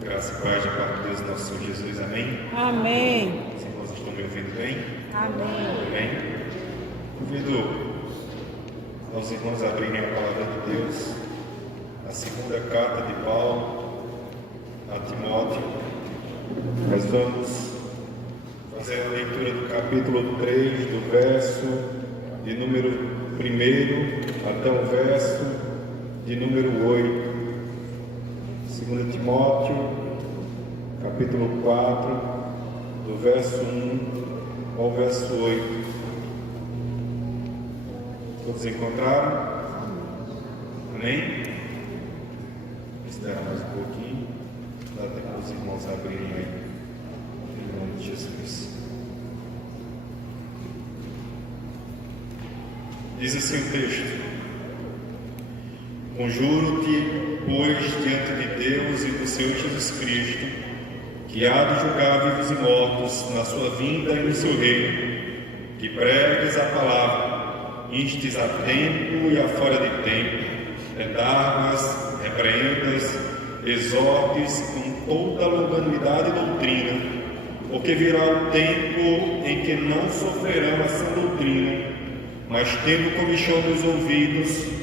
Graça e paz da parte de Deus, nosso Senhor Jesus. Amém? Amém. Os irmãos estão me ouvindo bem? Amém. Amém? Convido aos irmãos a abrirem a palavra de Deus, a segunda carta de Paulo a Timóteo. Nós vamos fazer a leitura do capítulo 3, do verso de número 1 até o verso de número 8. 2 Timóteo, capítulo 4, do verso 1 ao verso 8. Todos encontraram? Amém? Esperar mais um pouquinho, dá tempo para os irmãos abrirem aí, em nome de Jesus. Diz assim o texto: Conjuro-te, pois, diante de Deus e do Senhor Jesus Cristo, que há de julgar vivos e mortos na sua vinda e no seu reino, que pregues a palavra, instes a tempo e a fora de tempo, redargas, repreendas, exortes com toda a longanimidade e doutrina, porque virá o tempo em que não sofrerão essa doutrina, mas tendo comichão nos ouvidos,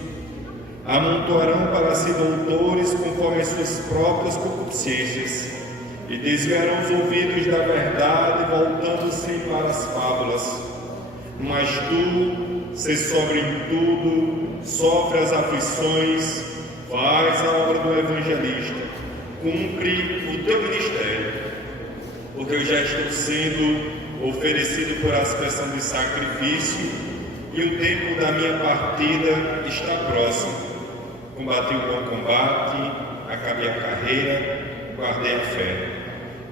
amontoarão para si doutores conforme as suas próprias concupiscências, e desviarão os ouvidos da verdade, voltando-se para as fábulas. Mas tu, se sobre tudo, sofre as aflições, faz a obra do evangelista, cumpre o teu ministério, porque eu já estou sendo oferecido por aspersão de sacrifício, e o tempo da minha partida está próximo. Combati o bom combate, acabei a carreira, guardei a fé.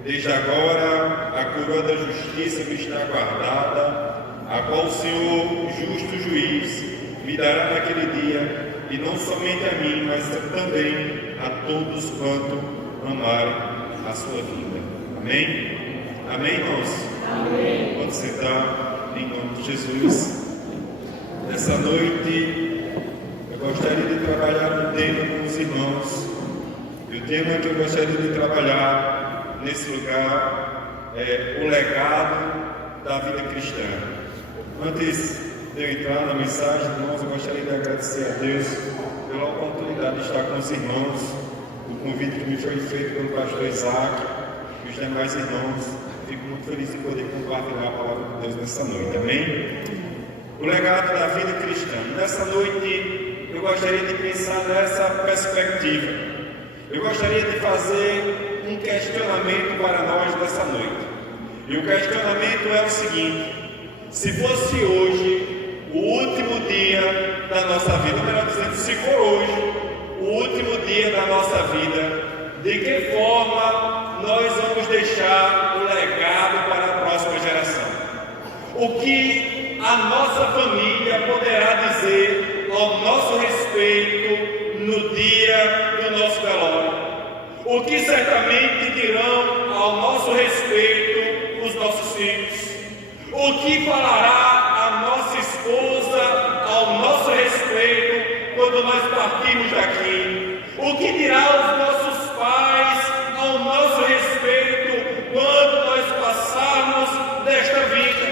Desde agora a coroa da justiça me está guardada, a qual o Senhor, justo juiz, me dará naquele dia, e não somente a mim, mas também a todos quanto amarem a sua vida. Amém? Amém, irmãos? Amém. Pode sentar, em nome de Jesus. Nessa noite, eu gostaria de trabalhar um tema com os irmãos. E o tema que eu gostaria de trabalhar nesse lugar é o legado da vida cristã. Antes de eu entrar na mensagem, irmãos, eu gostaria de agradecer a Deus pela oportunidade de estar com os irmãos. O convite que me foi feito pelo pastor Isaac e os demais irmãos. Fico muito feliz de poder compartilhar a palavra de Deus nessa noite. Amém? O legado da vida cristã. Nessa noite, eu gostaria de pensar nessa perspectiva. Eu gostaria de fazer um questionamento para nós nessa noite. E o questionamento é o seguinte: se fosse hoje o último dia da nossa vida, melhor dizendo, se for hoje o último dia da nossa vida, de que forma nós vamos deixar o legado para a próxima geração? O que a nossa família poderá dizer ao nosso respeito no dia do nosso velório? O que certamente dirão ao nosso respeito os nossos filhos? O que falará a nossa esposa ao nosso respeito quando nós partirmos daqui? O que dirá os nossos pais ao nosso respeito quando nós passarmos desta vida?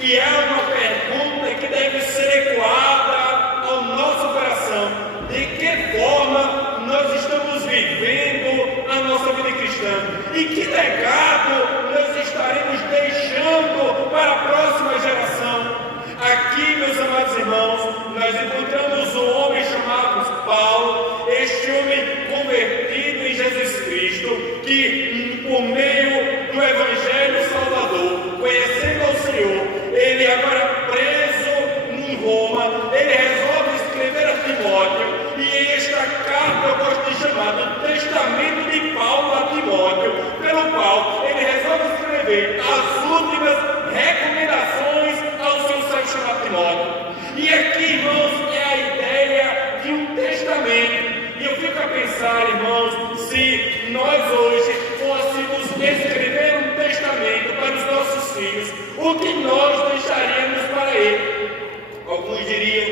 E é uma pergunta que deve ser ecoada ao nosso coração: de que forma nós estamos vivendo a nossa vida cristã? E que legado nós estaremos deixando para a próxima geração? Aqui, meus amados irmãos, nós encontramos um homem chamado Paulo, este homem convertido em Jesus Cristo, que por meio do Evangelho Salvador, conhecendo ao Senhor, ele agora preso em Roma, ele resolve escrever a Timóteo, e esta carta eu gosto de chamar do Testamento de Paulo a Timóteo, pelo qual ele resolve escrever as últimas recomendações ao seu servo chamado Timóteo. E aqui, irmãos, é a ideia de um testamento. E eu fico a pensar, irmãos, se nós hoje fôssemos escrever um testamento para os nossos filhos, o que nós deixaríamos para ele? Alguns diriam: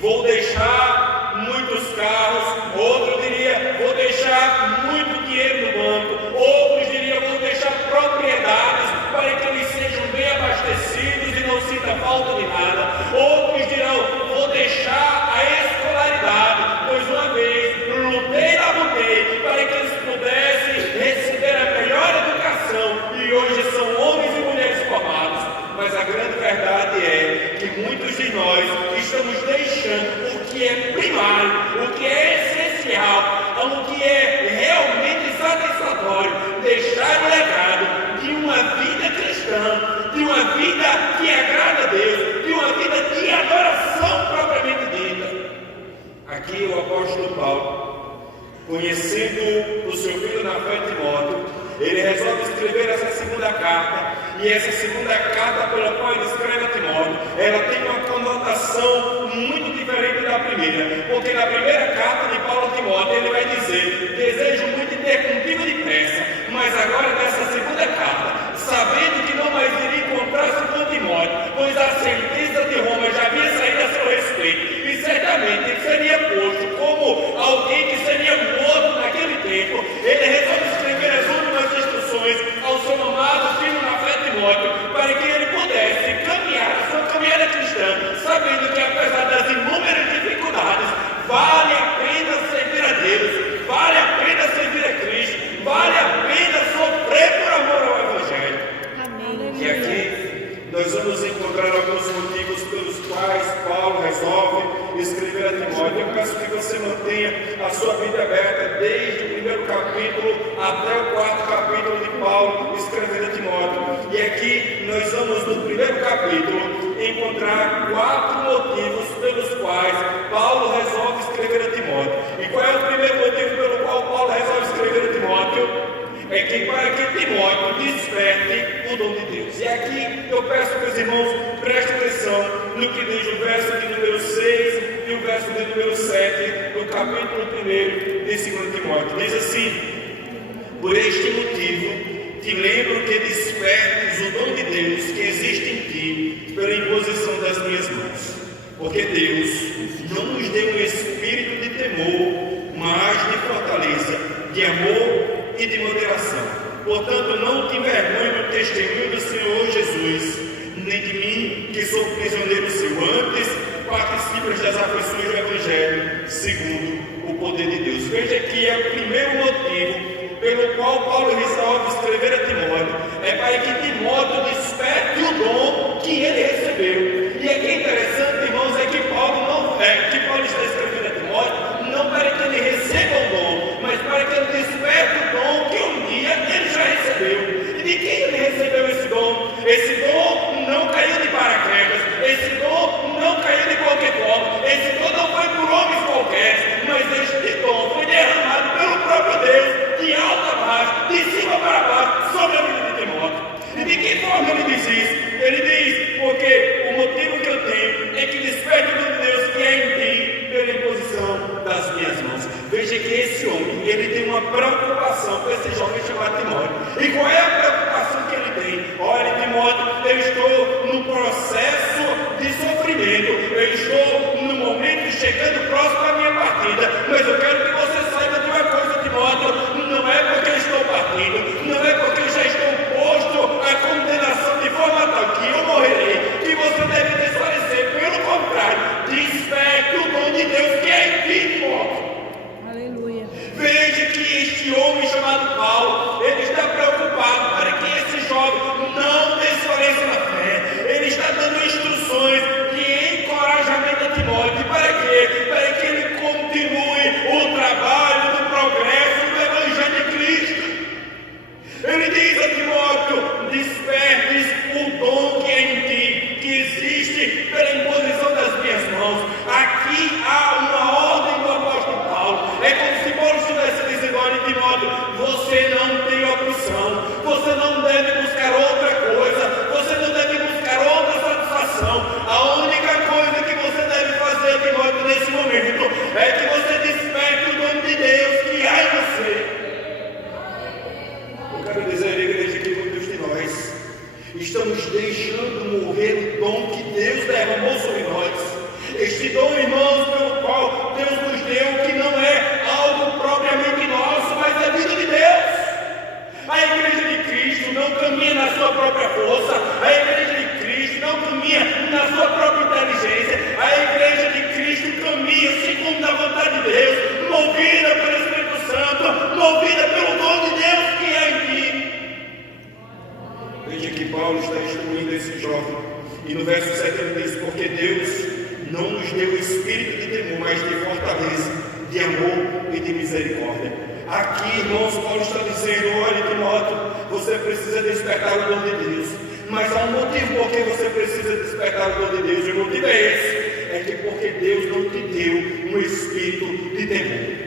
vou deixar muitos carros. Outro diria: vou deixar muito dinheiro no banco. conhecendo o seu filho na fé, Timóteo, ele resolve escrever essa segunda carta, e essa segunda carta pela qual ele escreve a Timóteo, ela tem uma conotação muito diferente da primeira, porque na primeira carta de Paulo a Timóteo, ele vai dizer: desejo muito ter contigo depressa, mas agora nessa segunda carta, sabendo que não mais iria encontrar-se com Timóteo, pois a sentença de Roma já havia saído a seu respeito, e certamente ele seria posto como alguém que seria morto naquele tempo, ele resolve escrever as últimas instruções ao seu amado filho na fé, Timóteo, para que ele pudesse caminhar a sua caminhada cristã, sabendo que apesar das inúmeras dificuldades, vale a pena servir a Deus, vale a pena servir a Cristo, vale a pena sofrer por amor ao Evangelho. Amém. E aqui nós vamos encontrar alguns motivos pelos quais Paulo resolve escrever a Timóteo. Eu peço que você mantenha a sua Bíblia aberta desde o primeiro capítulo até o quarto capítulo de Paulo escrevendo a Timóteo. E aqui nós vamos no primeiro capítulo encontrar 4 motivos pelos quais Paulo resolve escrever a Timóteo. E qual é o primeiro motivo pelo qual Paulo resolve escrever a Timóteo? É que para que Timóteo desperte o dom de Deus. E aqui eu peço que os irmãos prestem atenção no que diz o verso de número 6 e o verso de número 7 do capítulo 1 de 2 Timóteo. Diz assim: por este motivo te lembro que despertes o dom de Deus que existe em ti pela imposição das minhas mãos. Porque Deus não nos deu um espírito de temor, mas de fortaleza, de amor e de moderação. Portanto, não te envergonhe do testemunho do Senhor Jesus, nem de mim, que sou prisioneiro seu. Antes, participas das aflições do Evangelho, segundo o poder de Deus. Veja que é o primeiro motivo pelo qual Paulo resolve escrever a Timóteo, é para que Timóteo desperte o dom que ele recebeu. E aqui é interessante, irmãos, é que Paulo está escrevendo a Timóteo não para que ele receba o dom, mas para que ele desperte o dom que um dia ele já recebeu. E de quem ele recebeu esse dom? Esse dom não caiu de paraquedas, esse dom não caiu de qualquer forma, esse dom não foi por homens qualquer, mas este dom foi derramado pelo próprio Deus, de alto a baixo, de cima para baixo, sobre a vida de Timóteo. E de que forma ele diz isso? Ele diz: porque o motivo que eu tenho é que desperte o dom de Deus que é em ti, pela imposição das minhas mãos. Veja que esse homem, ele tem uma preocupação com esse jovem chamado Timóteo. E qual é a preocupação que ele tem? Olha, Timóteo, eu estou no processo de sofrimento, eu estou no momento chegando próximo à minha partida, mas eu quero que você saiba de uma coisa, Timóteo: não é porque eu estou partindo, não é porque eu já estou posto à condenação de forma tal que eu morrerei, que você deve desfalecer. Pelo contrário, desperte o dom de Deus que é em ti, Timóteo. Aleluia. Veja que este homem chamado Paulo, ele está preocupado para que esse jovem não desfaleça na fé. Ele está dando instruções de encorajamento a Timóteo. Para quê? Para que ele continue o trabalho do progresso do Evangelho de Cristo. Ele diz a Timóteo: despertes o dom que é em ti, que existe pela imposição das minhas mãos. Aqui há uma ordem do apóstolo Paulo. É como se Paulo estivesse dizendo: olha, Timóteo, você não tem opção, você não deve buscar outra coisa, você não deve buscar outra satisfação. A única coisa que você deve fazer, Timóteo, nesse momento é que você desperte o dom de Deus que há em você. Eu quero dizer, igreja, que muitos de nós estamos deixando morrer o dom que Deus derramou sobre nós. Este dom, irmãos, pelo qual Deus nos deu, que não é algo propriamente nosso, mas é a vida de Deus. A igreja de Cristo não caminha na sua própria força, a igreja de Cristo não caminha na sua própria inteligência, a igreja de Cristo caminha segundo a vontade de Deus, movida pelo Espírito Santo, movida pelo dom de Deus que é em ti. Veja que Paulo está instruindo esse jovem, e no verso 7 ele diz: porque Deus não nos deu espírito de temor, mas de fortaleza, de amor e de misericórdia. Aqui, irmãos, Paulo está dizendo: olha, Timóteo, você precisa despertar o dom de Deus. Mas há um motivo por que você precisa despertar o dom de Deus, e o motivo é esse: é que porque Deus não te deu um espírito de temor.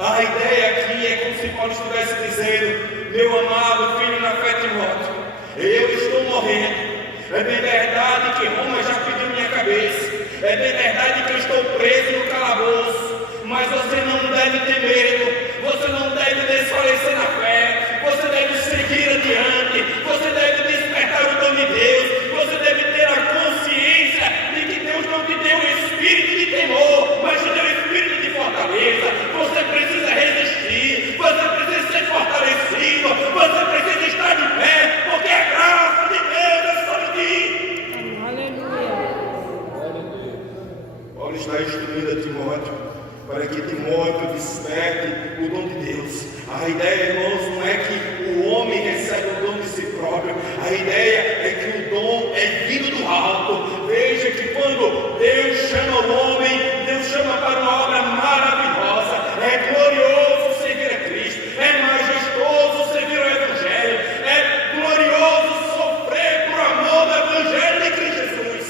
A ideia aqui é como se Paulo estivesse dizendo: meu amado filho na fé, Timóteo, eu estou morrendo. É bem verdade que Roma já pediu minha cabeça, é bem verdade que eu estou preso no calabouço, mas você não deve ter medo, você não deve desfalecer na fé, você deve seguir adiante, você deve despertar o dom de Deus, você deve ter a consciência de que Deus não te deu o espírito de temor, mas te deu o espírito de fortaleza. Você precisa resistir, você precisa ser fortalecido, você precisa estar de pé, porque a graça de Deus é sobre ti. Aleluia. Paulo está instruindo a Timóteo para que Timóteo desperte o dom de Deus. A ideia, irmãos, não é que o homem recebe o dom de si próprio. A ideia é que o dom é vindo do alto. Veja que quando Deus chama o homem, Deus chama para uma obra maravilhosa. É glorioso servir a Cristo, é majestoso servir o Evangelho, é glorioso sofrer por amor do Evangelho de Cristo Jesus.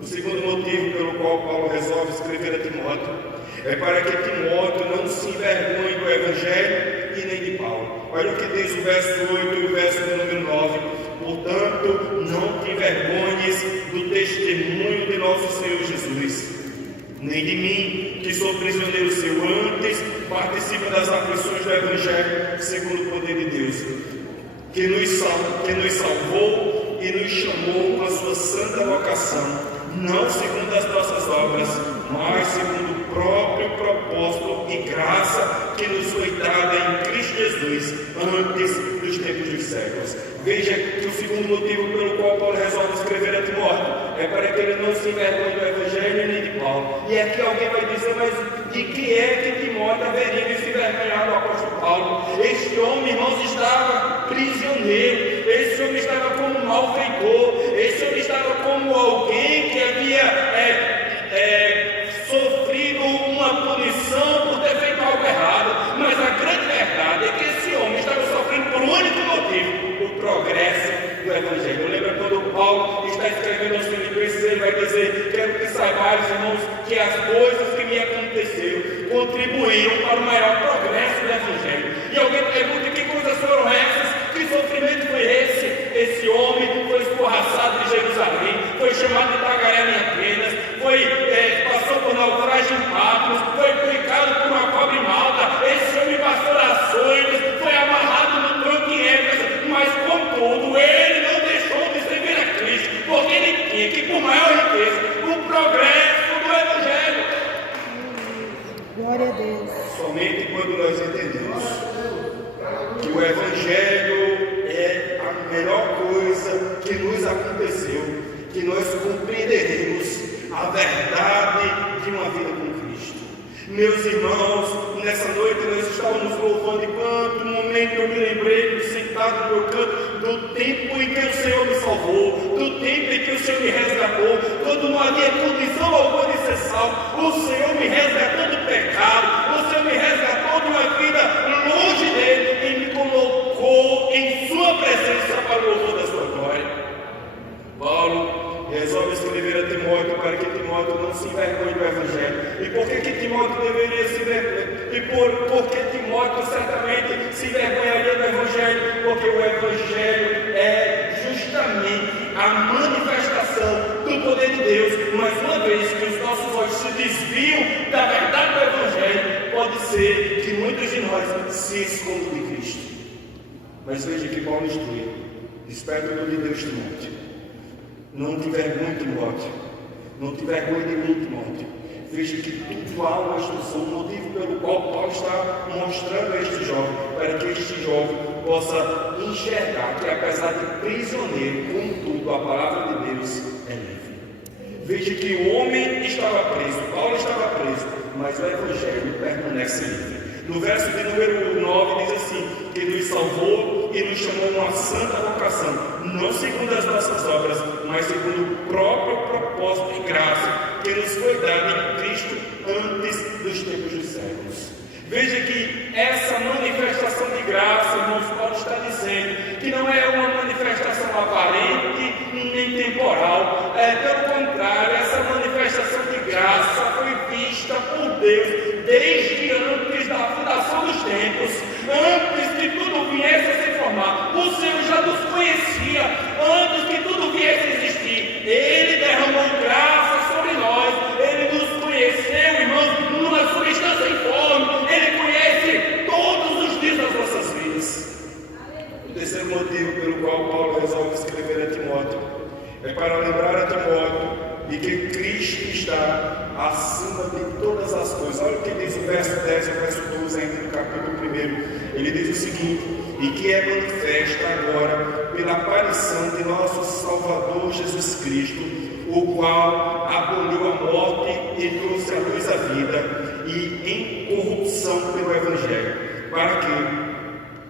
O segundo motivo pelo qual Paulo resolve escrever a Timóteo é para que Timóteo não se envergonhe do Evangelho e nem de Paulo. Olha o que diz o verso 8 e o verso número 9. Portanto, não te envergonhes do testemunho de nosso Senhor Jesus, nem de mim, que sou prisioneiro seu. Antes, participa das aflições do Evangelho, segundo o poder de Deus, que nos salvou e nos chamou com a sua santa vocação, não segundo as nossas obras, mas segundo o próprio propósito e graça que nos foi dada em Cristo Jesus, antes dos tempos dos séculos. Veja que o segundo motivo pelo qual Paulo resolve escrever a Timóteo é para que ele não se envergonhe do Evangelho nem de Paulo. E aqui alguém vai dizer: mas de que é que Timóteo haveria de se envergonhar do apóstolo Paulo? Este homem, irmãos, estava prisioneiro, esse homem estava como um malfeitor, esse homem estava como alguém que havia sofrido uma punição por ter feito algo errado. Mas a grande verdade é que esse homem estava sofrendo por um único motivo: o progresso do Evangelho. Lembra quando Paulo está escrevendo aos Filipenses, ele vai dizer: quero que saibais, irmãos, que as coisas que me aconteceram contribuíram para o maior progresso do Evangelho. E alguém pergunta: que coisas foram essas? Que sofrimento foi esse? Esse homem foi escorraçado de Jerusalém, foi chamado de tagarela em Atenas, passou por naufrágio em Patmos, foi picado por uma cobra em Malta. Esse homem passou açoites, foi amarrado no tronco em Éfeso, mas contudo ele não deixou de servir a Cristo, porque ele tinha que, por maior riqueza, o progresso do Evangelho. Glória a Deus. Somente quando nós entendemos que o Evangelho é a melhor coisa que nos aconteceu, que nós compreenderemos a verdade de uma vida com Cristo. Meus irmãos, nessa noite nós estávamos louvando, e quanto momento eu me lembrei, sentado no meu canto, do tempo em que o Senhor me salvou, do tempo em que o Senhor me resgatou, quando não havia condição alguma de ser salvo, o Senhor me resgatou do pecado, o Senhor me resgatou de uma vida longe dele e me colocou em sua presença para o louvor da sua glória. Paulo resolve escrever a Timóteo para que Timóteo não se envergonhe do Evangelho. E por que Timóteo deveria se envergonhar? E por que Timóteo certamente se envergonharia do Evangelho? Porque o Evangelho é justamente a manifestação do poder de Deus. Mas uma vez que os nossos olhos se desviam da verdade do Evangelho, pode ser que muitos de nós se escondam de Cristo. Mas veja que Paulo instrui: desperta o dom de Deus, Timóteo. Não te vergonhe, Timóteo. Não te vergonhe de mim, Timóteo. Veja que tudo há uma instrução, um motivo pelo qual Paulo está mostrando a este jovem, para que este jovem possa enxergar que, apesar de prisioneiro, contudo, a palavra de Deus é livre. Veja que o homem estava preso, Paulo estava preso, mas o Evangelho permanece livre. No verso de número 9 diz assim: que nos salvou e nos chamou uma santa vocação, não segundo as nossas obras, mas segundo o próprio propósito e graça que nos foi dado em Cristo antes dos tempos dos séculos. Veja que essa manifestação de graça, irmãos, Paulo está dizendo que não é uma manifestação aparente nem temporal. Pelo contrário, essa manifestação de graça foi vista por Deus desde antes da fundação dos tempos, antes que tudo viesse a se formar, o Senhor já nos conhecia, antes que tudo viesse a existir. Ele derramou graça sobre nós, Ele nos conheceu, irmãos, numa substância informe. Ele conhece todos os dias das nossas vidas. O terceiro motivo pelo qual Paulo resolve escrever a Timóteo é para lembrar a Timóteo de que Cristo está acima de todas as coisas. Olha o que diz o verso 10 e o verso 12 ainda no capítulo 1. Ele diz o seguinte: e que é manifesta agora pela aparição de nosso Salvador Jesus Cristo, o qual aboliu a morte e trouxe à luz a vida e incorrupção pelo Evangelho. Para quê?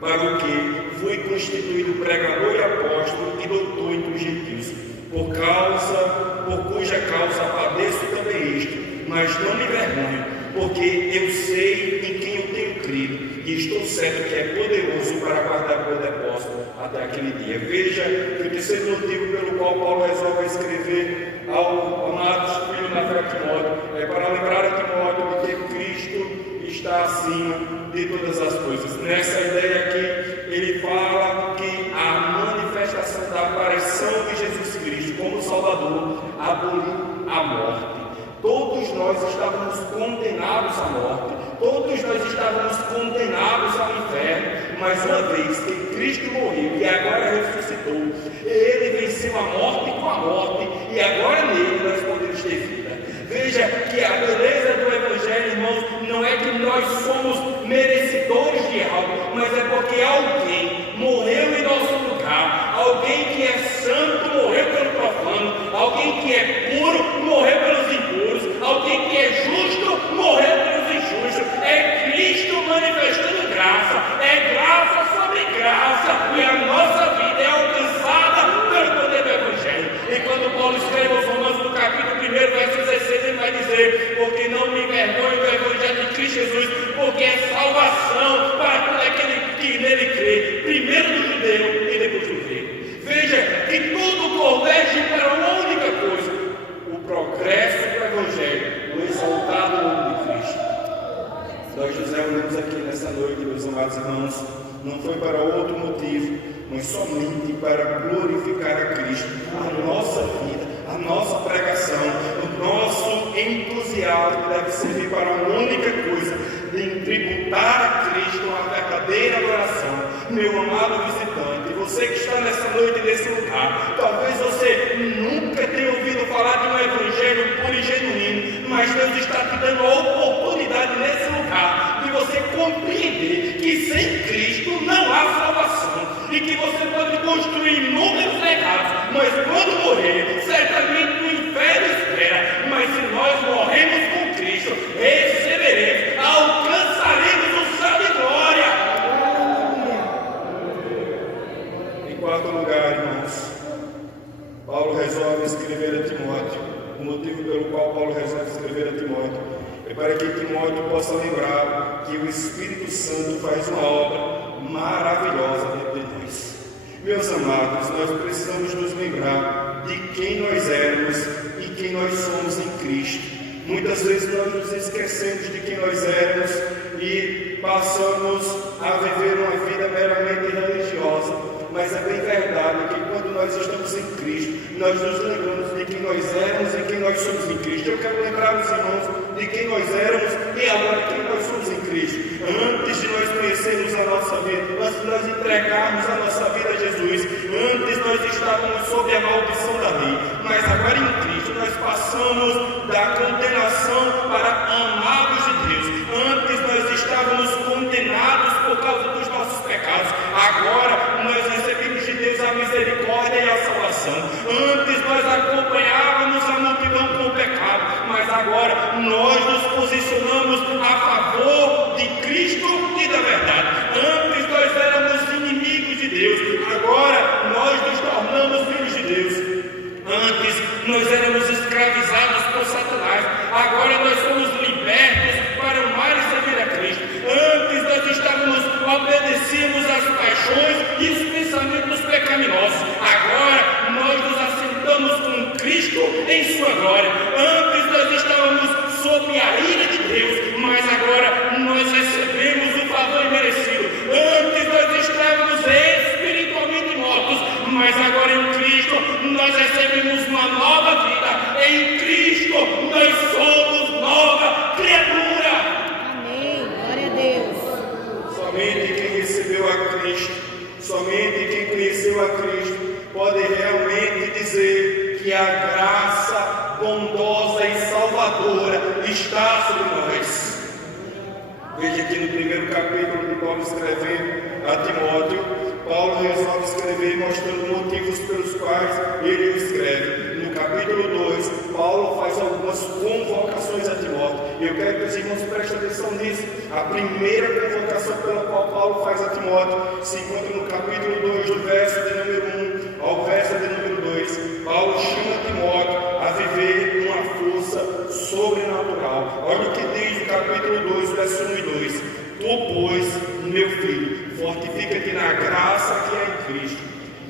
Para o que foi constituído pregador e apóstolo e doutor entre os gentios, por cuja causa padeço também isto, mas não me envergonho, porque eu sei em quem eu tenho crido, e estou certo que é poderoso para guardar meu depósito até aquele dia. Veja que o terceiro motivo pelo qual Paulo resolve escrever ao amado filho na fé Timóteo é para lembrar a Timóteo de que Cristo está acima de todas as coisas. Nessa ideia aqui, ele fala que a manifestação da aparição de Jesus Cristo como Salvador aboliu a morte. Todos nós estávamos condenados à morte, todos nós estávamos condenados ao inferno, mas uma vez que Cristo morreu e agora ressuscitou, Ele venceu a morte com a morte, e agora nele nós podemos ter vida. Veja que a beleza do Evangelho, irmãos, não é que nós somos merecedores de algo, mas é porque alguém morreu em nosso lugar, alguém que é santo morreu pelo profano, alguém que é puro morreu pelos impuros, alguém que é justo morreu pelos injustos. É Cristo manifestando graça, é graça sobre graça, e a nossa vida é alcançada pelo poder do Evangelho. E quando Paulo escreve os Romanos no capítulo 1, verso 16, ele vai dizer: porque não me envergonho do Evangelho de Cristo Jesus, porque é salvação para todo aquele que nele crê, primeiro do judeu e depois do grego. Veja que tudo converge para uma única coisa: o progresso do Evangelho, o exaltado nome de Cristo. Nós nos reunimos aqui nessa noite, meus amados irmãos, não foi para outro motivo, mas somente para glorificar a Cristo. A nossa vida, a nossa pregação, o nosso entusiasmo deve servir para uma única coisa: de tributar a Cristo uma verdadeira adoração. Meu amado visitante, você que está nessa noite, nesse lugar, talvez você nunca tenha ouvido falar de um Evangelho puro e genuíno, mas Deus está te dando a oportunidade nesse lugar de você compreender que sem Cristo não há salvação, e que você pode construir inúmeros legados, mas quando morrer, certamente o inferno espera. Mas se nós morremos com Cristo, receberemos, alcançaremos o céu de glória. Em quarto lugar, irmãos, Paulo resolve escrever a Timóteo. O motivo pelo qual Paulo resolve escrever a Timóteo é para que Timóteo possa lembrar que o Espírito Santo faz uma obra maravilhosa dentro de nós. Meus amados, nós precisamos nos lembrar de quem nós éramos e quem nós somos em Cristo. Muitas vezes nós nos esquecemos de quem nós éramos e passamos a viver uma vida meramente religiosa. Mas é bem verdade que quando nós estamos em Cristo, nós nos lembramos de quem nós éramos e quem nós somos em Cristo. Eu quero lembrar os irmãos de quem nós éramos e agora quem nós somos em Cristo. Antes de nós conhecermos a nossa vida, antes de nós entregarmos a nossa vida a Jesus, antes nós estávamos sob a maldição da lei, mas agora em Cristo nós passamos da condenação para amados de Deus. Antes nós estávamos condenados por causa dos nossos pecados, agora nós recebemos de Deus a misericórdia e a salvação. Antes nós acompanhávamos a multidão com o pecado, mas agora nós nos posicionamos a favor de Cristo e da verdade. Antes nós éramos inimigos de Deus, agora nós nos tornamos filhos de Deus. Antes nós éramos escravizados por Satanás, agora nós somos libertos Somente quem recebeu a Cristo, somente quem conheceu a Cristo, pode realmente dizer que a graça bondosa e salvadora está sobre nós. Veja que no primeiro capítulo de Paulo escrevendo a Timóteo, Paulo resolve escrever mostrando motivos pelos quais ele o escreve. No capítulo 2, Paulo faz algumas convocações a Timóteo. Eu quero que os irmãos prestem atenção nisso. A primeira convocação pela qual Paulo faz a Timóteo se encontra no capítulo 2, do verso de número 1 ao verso de número 2. Paulo chama Timóteo a viver uma força sobrenatural. Olha o que diz no capítulo 2, verso 1 e 2. Tu, pois, meu filho, fortifica-te na graça que é em Cristo,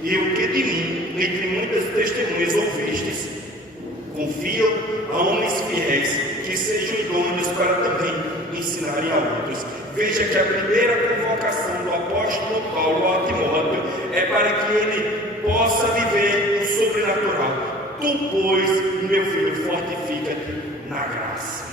e o que de mim, entre muitas testemunhas ouvistes, confia a homens fiéis, que sejam idôneos para também ensinarem a outros. Veja que a primeira convocação do apóstolo Paulo a Timóteo é para que ele possa viver o sobrenatural. Tu, pois, meu filho, fortifica-te na graça.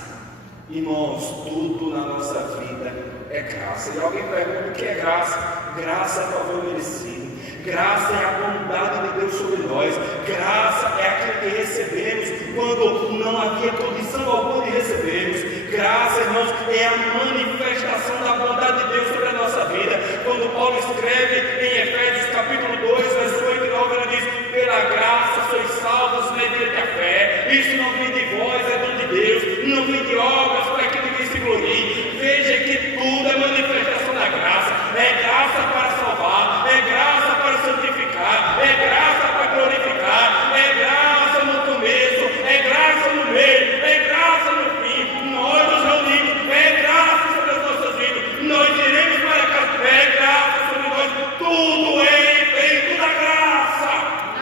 Irmãos, tudo na nossa vida é graça. E alguém pergunta o que é graça? Graça é favor merecido. Graça é a bondade de Deus sobre nós. Graça é aquilo que recebemos quando não havia condição alguma de recebermos. Graça, irmãos, é a manifestação da bondade de Deus sobre a nossa vida. Quando Paulo escreve em Efésios capítulo 2, verso 8 e 9, ele diz: pela graça sois salvos mediante a fé. Isso não vem de vós, é dom de Deus. Não vem de obras para que ninguém se glorie. Veja que tudo é manifestação da graça. É graça para salvar, é graça para santificar, é graça para glorificar, é graça no começo, é graça no meio, é graça no fim. Nós nos reunimos, é graça sobre as nossas vidas. Nós iremos para casa, é graça sobre nós. Tudo é feito da graça.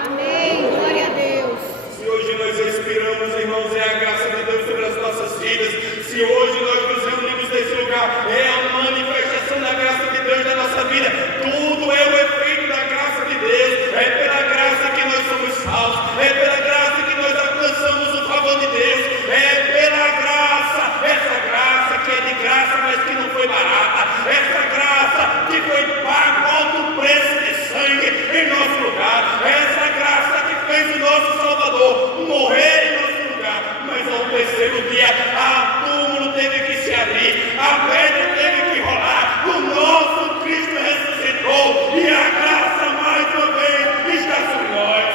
Amém. Glória a Deus. Se hoje nós respiramos, irmãos, é a graça de Deus sobre as nossas vidas. Se hoje nós nos reunimos nesse lugar, é a manifestação da graça de Deus na nossa vida. Tudo é o efeito da graça de Deus. É pela graça que nós somos salvos. É pela graça que nós alcançamos o favor de Deus. É pela graça, essa graça que é de graça, mas que não foi barata. Essa graça que foi pago alto preço de sangue em nosso lugar. Essa graça que fez o nosso Salvador morrer em nosso lugar. Mas ao terceiro dia, a túmulo teve que se abrir, a pedra teve que rolar. O nosso Cristo ressuscitou e a graça mais uma vez está sobre nós.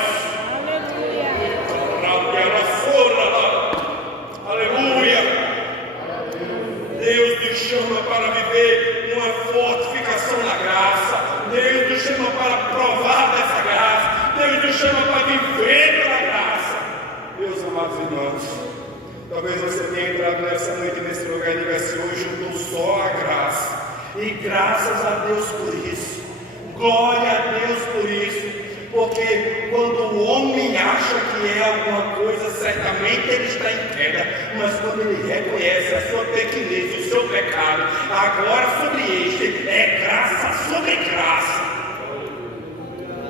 Aleluia. Deus nos chama para viver uma fortificação na graça. Deus nos chama para provar dessa graça. Deus nos chama para viver pela graça. Meus amados irmãos, talvez você tenha entrado nessa noite nesse lugar e diga assim: hoje eu dou só a graça. E graças a Deus por isso. Glória a Deus por isso. Porque quando o homem acha que é alguma coisa, certamente ele está em queda. Mas quando ele reconhece a sua pequenez, o seu pecado, agora sobre este é graça sobre graça.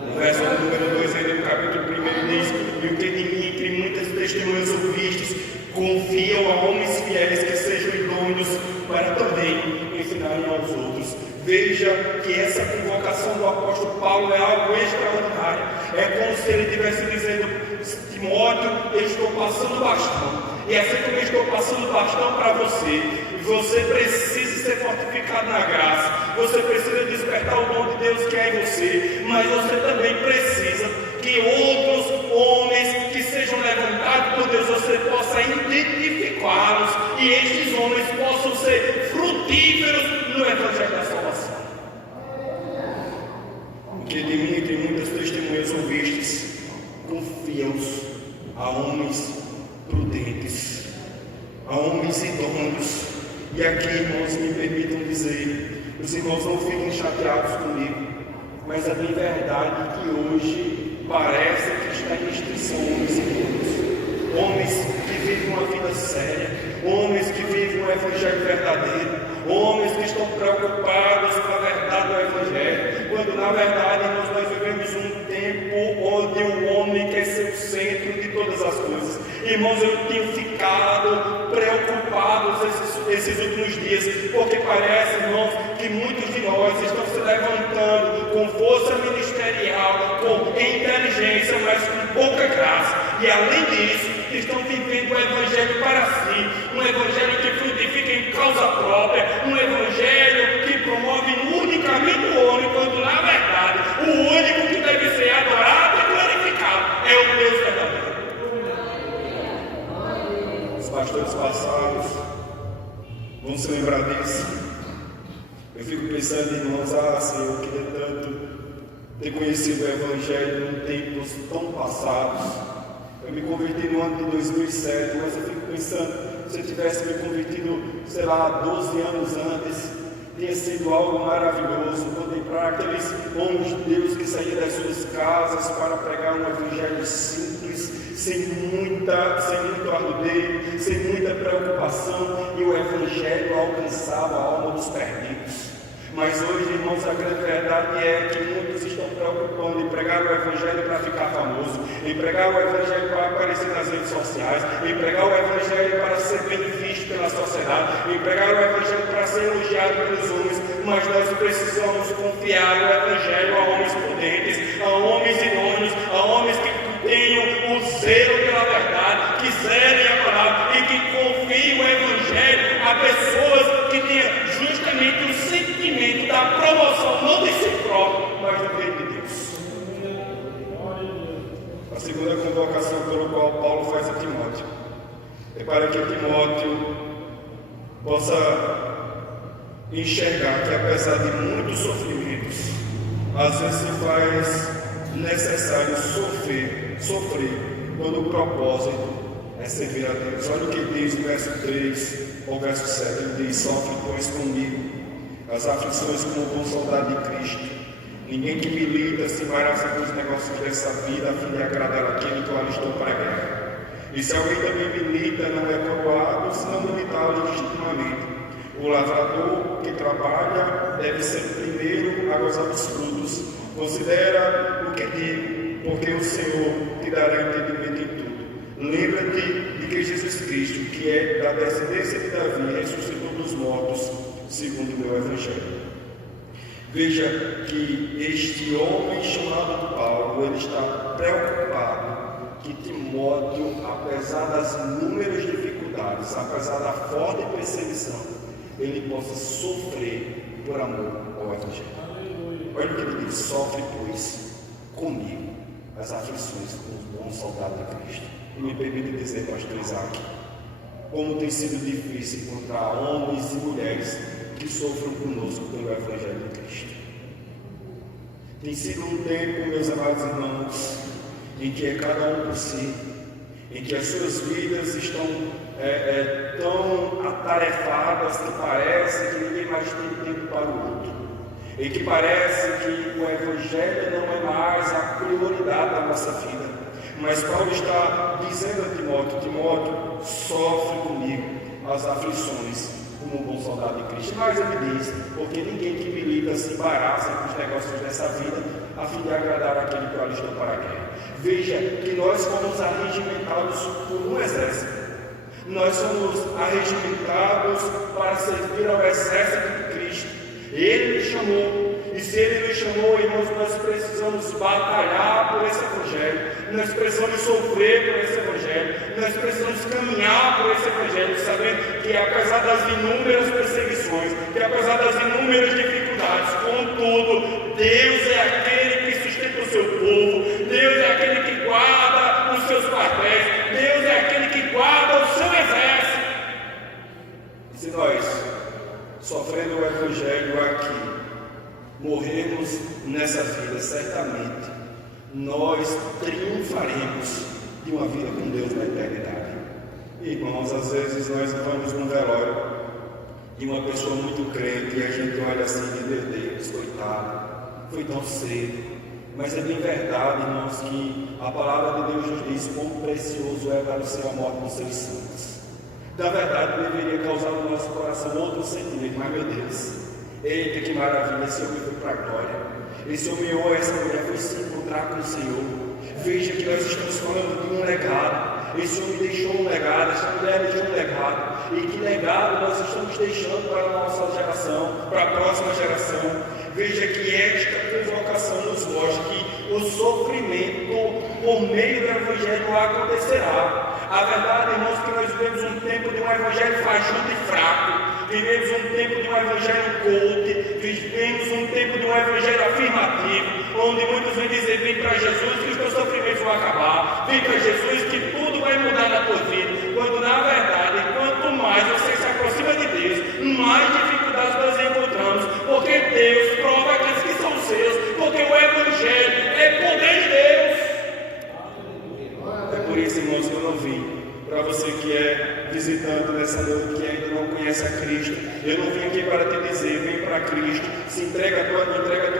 No verso número 2, ainda no capítulo 1, diz: e o que de mim, entre muitas testemunhas ouvistes, confiam a homens fiéis que sejam idôneos para também ensinarem aos outros. Veja que essa convocação do apóstolo Paulo é algo extraordinário. É como se ele estivesse dizendo: Timóteo, eu estou passando bastão. E assim como eu estou passando bastão para você precisa ser fortificado na graça. Você precisa despertar o dom de Deus que é em você. Mas você também precisa que outros homens que sejam levantados por Deus, você possa identificá-los. E estes homens possam ser frutíferos no Evangelho da salvação. Porque de mim, entre muitas testemunhas ouvistes, confia-os a homens prudentes, a homens idôneos. E aqui, irmãos, me permitam dizer, os irmãos não fiquem chateados comigo, mas a minha verdade é que hoje parece que está em extinção homens idôneos, homens que vivem uma vida séria, homens que vivem um evangelho verdadeiro, homens que estão preocupados com a verdade do evangelho, quando na verdade nós vivemos um tempo onde o homem quer ser o centro de todas as coisas. Irmãos, eu tenho ficado preocupado esses últimos dias, porque parece, irmãos, que muitos de nós estão se levantando com força ministerial, com inteligência, mas com pouca graça. E além disso, estão vivendo o evangelho para si, um evangelho que frutifica em causa própria, um evangelho que promove unicamente o homem, quando na verdade o único que deve ser adorado e glorificado é o Deus verdadeiro. Os pastores passados vão se lembrar disso. Eu fico pensando, irmãos, Senhor, eu queria tanto ter conhecido o evangelho em tempos tão passados. Eu me converti no ano de 2007, mas eu fico pensando, se eu tivesse me convertido, sei lá, 12 anos antes, tinha sido algo maravilhoso, contemplar aqueles homens de Deus que saíam das suas casas para pregar um evangelho simples, sem muito arrudeio, sem muita preocupação, e o evangelho alcançava a alma dos perdidos. Mas hoje, irmãos, a grande verdade é que muitos estão preocupando em pregar o evangelho para ficar famoso, em pregar o evangelho para aparecer nas redes sociais, em pregar o evangelho para ser bem visto pela sociedade, em pregar o evangelho para ser elogiado pelos homens. Mas nós precisamos confiar o evangelho a homens prudentes, a homens idôneos, a homens que tenham o zelo pela verdade, que zelem a palavra e que confiem o evangelho a pessoas que tenham justamente o sentimento da promoção, não de si próprio, mas do reino de Deus. A segunda convocação pelo qual Paulo faz a Timóteo é para que Timóteo possa enxergar que, apesar de muitos sofrimentos, às vezes se faz necessário sofrer quando o propósito é servir a Deus. Olha o que diz no verso 3 ou verso 7, ele diz: sofre, pois, comigo as aflições como bom soldado de Cristo. Ninguém que milita se embaraça com os negócios dessa vida a fim de agradar aquele que o alistou para a guerra. E se alguém também milita, não é coroado, senão militá-lo legitimamente. O lavrador que trabalha deve ser o primeiro a gozar dos frutos. Considera o que digo, porque o Senhor te dará entendimento em tudo. Lembra-te de que Jesus Cristo, que é da descendência de Davi, ressuscitou dos mortos, segundo o meu evangelho. Veja que este homem chamado Paulo, ele está preocupado que Timóteo, apesar das inúmeras dificuldades, apesar da forte perseguição, ele possa sofrer por amor ao evangelho. Olha o que ele diz: sofre, pois, comigo as aflições como bom soldado de Cristo. E me permite dizer, pastor Isaac, como tem sido difícil encontrar homens e mulheres que sofram conosco pelo evangelho de Cristo. Tem sido um tempo, meus amados irmãos, em que é cada um por si, em que as suas vidas estão tão atarefadas que parece que ninguém mais tem tempo para o outro, em que parece que o evangelho não é mais a prioridade da nossa vida. Mas Paulo está dizendo a Timóteo: Timóteo, sofre comigo as aflições como um bom soldado de Cristo. Mas ele diz: porque ninguém que milita se embaraça com os negócios dessa vida a fim de agradar aquele que o alistou para a guerra. Veja que nós fomos arregimentados por um exército. Nós somos arregimentados para servir ao exército de Cristo. Ele nos chamou, e se Ele nos chamou, irmãos, nós precisamos batalhar por esse evangelho, nós precisamos sofrer por esse evangelho, nós precisamos caminhar por esse evangelho, sabendo que apesar das inúmeras perseguições, que apesar das inúmeras dificuldades, contudo, Deus é aquele que sustenta o seu povo, Deus é aquele que guarda os seus quartéis, Deus é aquele que guarda o seu exército. E se nós, sofrendo o evangelho aqui, morremos nessa vida, certamente nós triunfaremos de uma vida com Deus na eternidade. Irmãos, às vezes nós vamos num velório de uma pessoa muito crente e a gente olha assim: meu Deus, coitado, foi tão cedo. Mas é bem verdade, irmãos, que a palavra de Deus nos diz quão precioso é para o Senhor a morte dos seus santos. Da verdade, deveria causar no nosso coração outro sentimento: mas meu Deus, eita, que maravilha, esse homem foi para a glória, esse homem ou essa mulher foi se encontrar com o Senhor. Veja que nós estamos falando de um legado. esse homem deixou um legado, essa mulher deixou um legado. E que legado nós estamos deixando para a nossa geração, para a próxima geração? Veja que esta convocação nos mostra que o sofrimento por meio do Evangelho acontecerá. A verdade, irmãos, que nós vivemos um tempo de um Evangelho fajuto e fraco, vivemos um tempo de um Evangelho coach, vivemos um tempo de um Evangelho afirmativo, onde muitos vêm dizer: vem para Jesus que os teus sofrimentos vão acabar, vem para Jesus que tudo vai mudar na tua vida, quando na verdade, quanto mais você se aproxima de Deus, mais dificuldades nós encontramos, porque Deus prova aqueles que são seus, porque o Evangelho é poder de Deus. É por isso, irmãos, que eu não vim para você que é visitante nessa noite, que ainda não conhece a Cristo. Eu não vim aqui para te dizer: vem para Cristo, se entrega a tua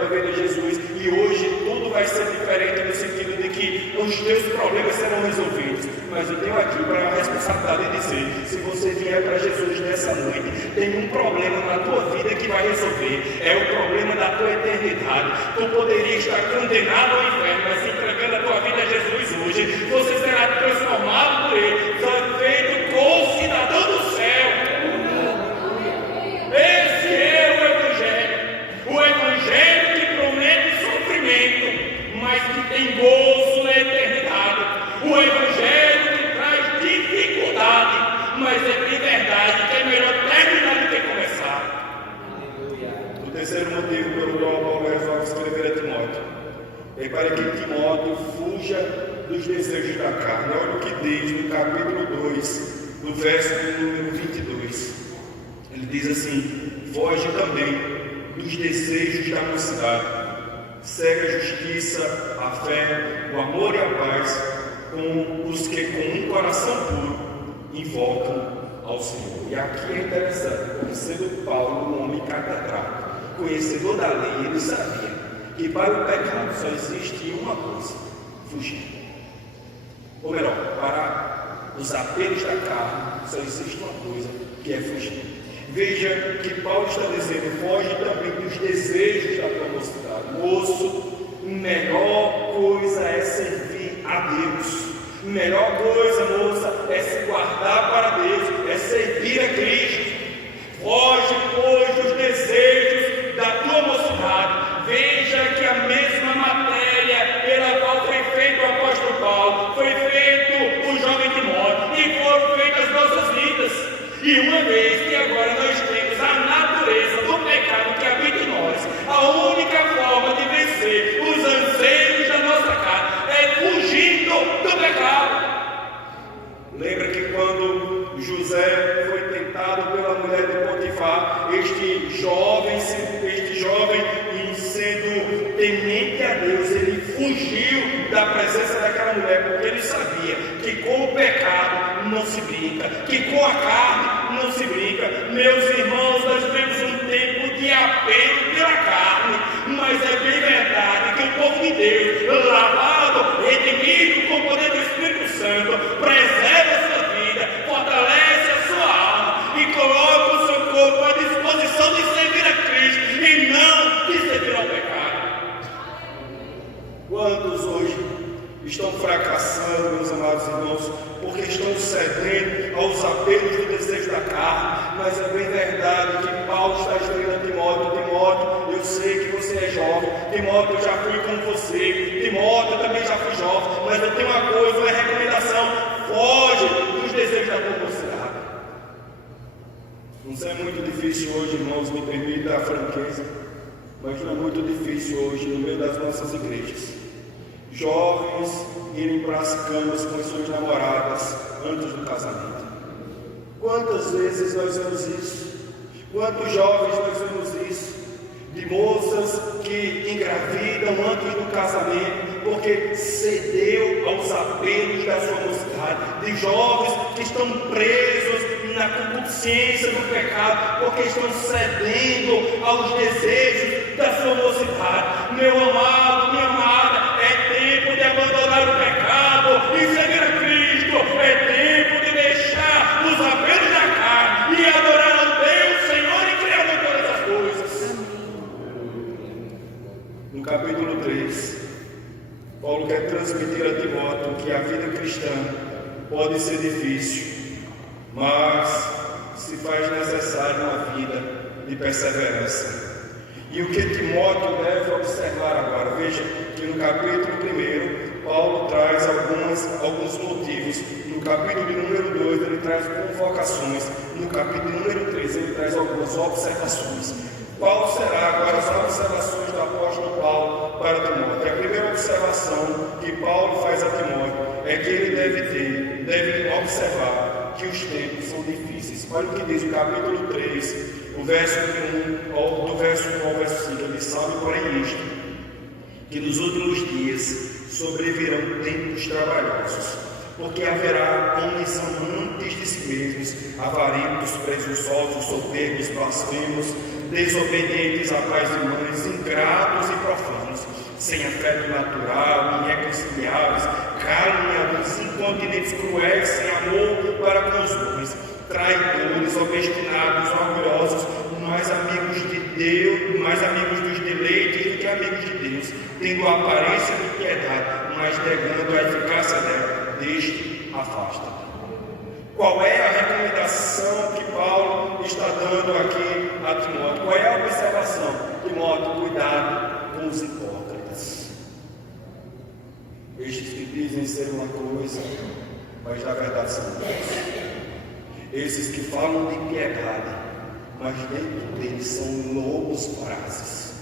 vida a Jesus, e hoje tudo vai ser diferente, no sentido de que os teus problemas serão resolvidos. Mas eu tenho aqui para a responsabilidade de dizer: se você vier para Jesus nessa noite, tem um problema na tua vida que vai resolver, é o problema da tua eternidade. Tu poderia estar condenado ao inferno, mas entregando a tua vida a Jesus hoje, você será transformado por Ele, feito co-cidadão do céu. Esse é o Evangelho que promete sofrimento, mas que tem gozo na eternidade. O Evangelho que traz dificuldade, mas é de verdade que é melhor terminar do que começar. O terceiro motivo pelo qual Paulo resolve escrever a Timóteo é para que Timóteo fuja dos desejos da carne. Olha o que diz no capítulo 2, no verso número 22. Ele diz assim: foge também dos desejos da mocidade, segue a justiça, a fé, o amor e a paz com os que com um coração puro invocam ao Senhor. E aqui é interessante, porque sendo Paulo um homem catedrático, conhecedor da lei, ele sabia que para o pecado só existia uma coisa: fugir. Ou melhor, para os apelos da carne só existe uma coisa, que é fugir. Veja que Paulo está dizendo: foge também dos desejos da tua mocidade. Moço, melhor coisa é servir a Deus. Melhor coisa, moça, é se guardar para Deus, é servir a Cristo. Foge, pois, dos desejos da tua mocidade. Veja que a mesma matéria pela qual foi feito o apóstolo Paulo, foi feito o jovem Timóteo, e foram feitas nossas vidas. E uma vez que agora nós temos a natureza do pecado que habita em nós, a única forma de vencer os anseios da nossa carne é fugindo do pecado. Lembra que quando José foi tentado pela mulher de Potifar, este jovem, sendo temente a Deus, ele fugiu da presença daquela mulher, porque ele sabia que com o pecado não se brinca, que com a carne não se brinca. Meus irmãos, nós vivemos um tempo de apelo pela carne, mas é bem verdade que o povo de Deus, lavado, redimido com o poder do Espírito Santo, preserva a sua vida, fortalece a sua alma e coloca o seu corpo à disposição de servir a Cristo e não de servir ao pecado. Quantos hoje estão fracassando, meus amados irmãos, porque estão cedendo aos apelos do desejo da carne? Mas é bem verdade que Paulo está escrevendo a Timóteo: Timóteo, eu sei que você é jovem, Timóteo, eu já fui com você, Timóteo, eu também já fui jovem, mas eu tenho uma coisa, uma recomendação: foge dos desejos da tua mocidade. Não sei, é muito difícil hoje, irmãos, me permita a franqueza, mas não é muito difícil hoje, no meio das nossas igrejas, jovens irem para as camas com as suas namoradas antes do casamento. Quantas vezes nós vemos isso? Quantos jovens nós vemos isso? De moças que engravidam antes do casamento, porque cedeu aos apelos da sua mocidade. De jovens que estão presos na concupiscência do pecado, porque estão cedendo aos desejos da sua mocidade. Meu amado, minha amada, é tempo de abandonar o pecado e seguir a Cristo. É tempo de deixar os apelos da carne e adorar ao Deus, Senhor e Criador de todas as coisas. No capítulo 3, Paulo quer transmitir a Timóteo que a vida cristã pode ser difícil, mas se faz necessário uma vida de perseverança. E o que Timóteo deve observar agora? Veja que no capítulo 1, Paulo traz alguns motivos. No capítulo de número 2, ele traz convocações. No capítulo número 3, ele traz algumas observações. Qual será agora as observações do apóstolo Paulo para Timóteo? A primeira observação que Paulo faz a Timóteo é que ele deve observar que os tempos são difíceis. Olha o que diz o capítulo 3, o verso 1, do verso 1 ao verso 5. Ele sabe, porém, isto, que nos últimos dias sobrevirão tempos trabalhosos, porque haverá homens amantes de si mesmos, avarentos, presunçosos, soberbos, blasfemos, desobedientes a pais e mães, ingratos e profanos, sem afeto natural, irreconciliáveis, caluniadores, incontinentes, cruéis, sem amor para com os homens, traidores, obstinados, orgulhosos, mais amigos de Deus, mais amigos dos deleites do que amigos de Deus, tendo a aparência de piedade, mas negando a eficácia dela, deste afasta. Qual é a recomendação que Paulo está dando aqui a Timóteo? Qual é a observação? Timóteo, cuidado com os hipócritas. Estes que dizem ser uma coisa, mas na verdade são outra. Esses que falam de piedade, mas dentro deles são lobos vorazes.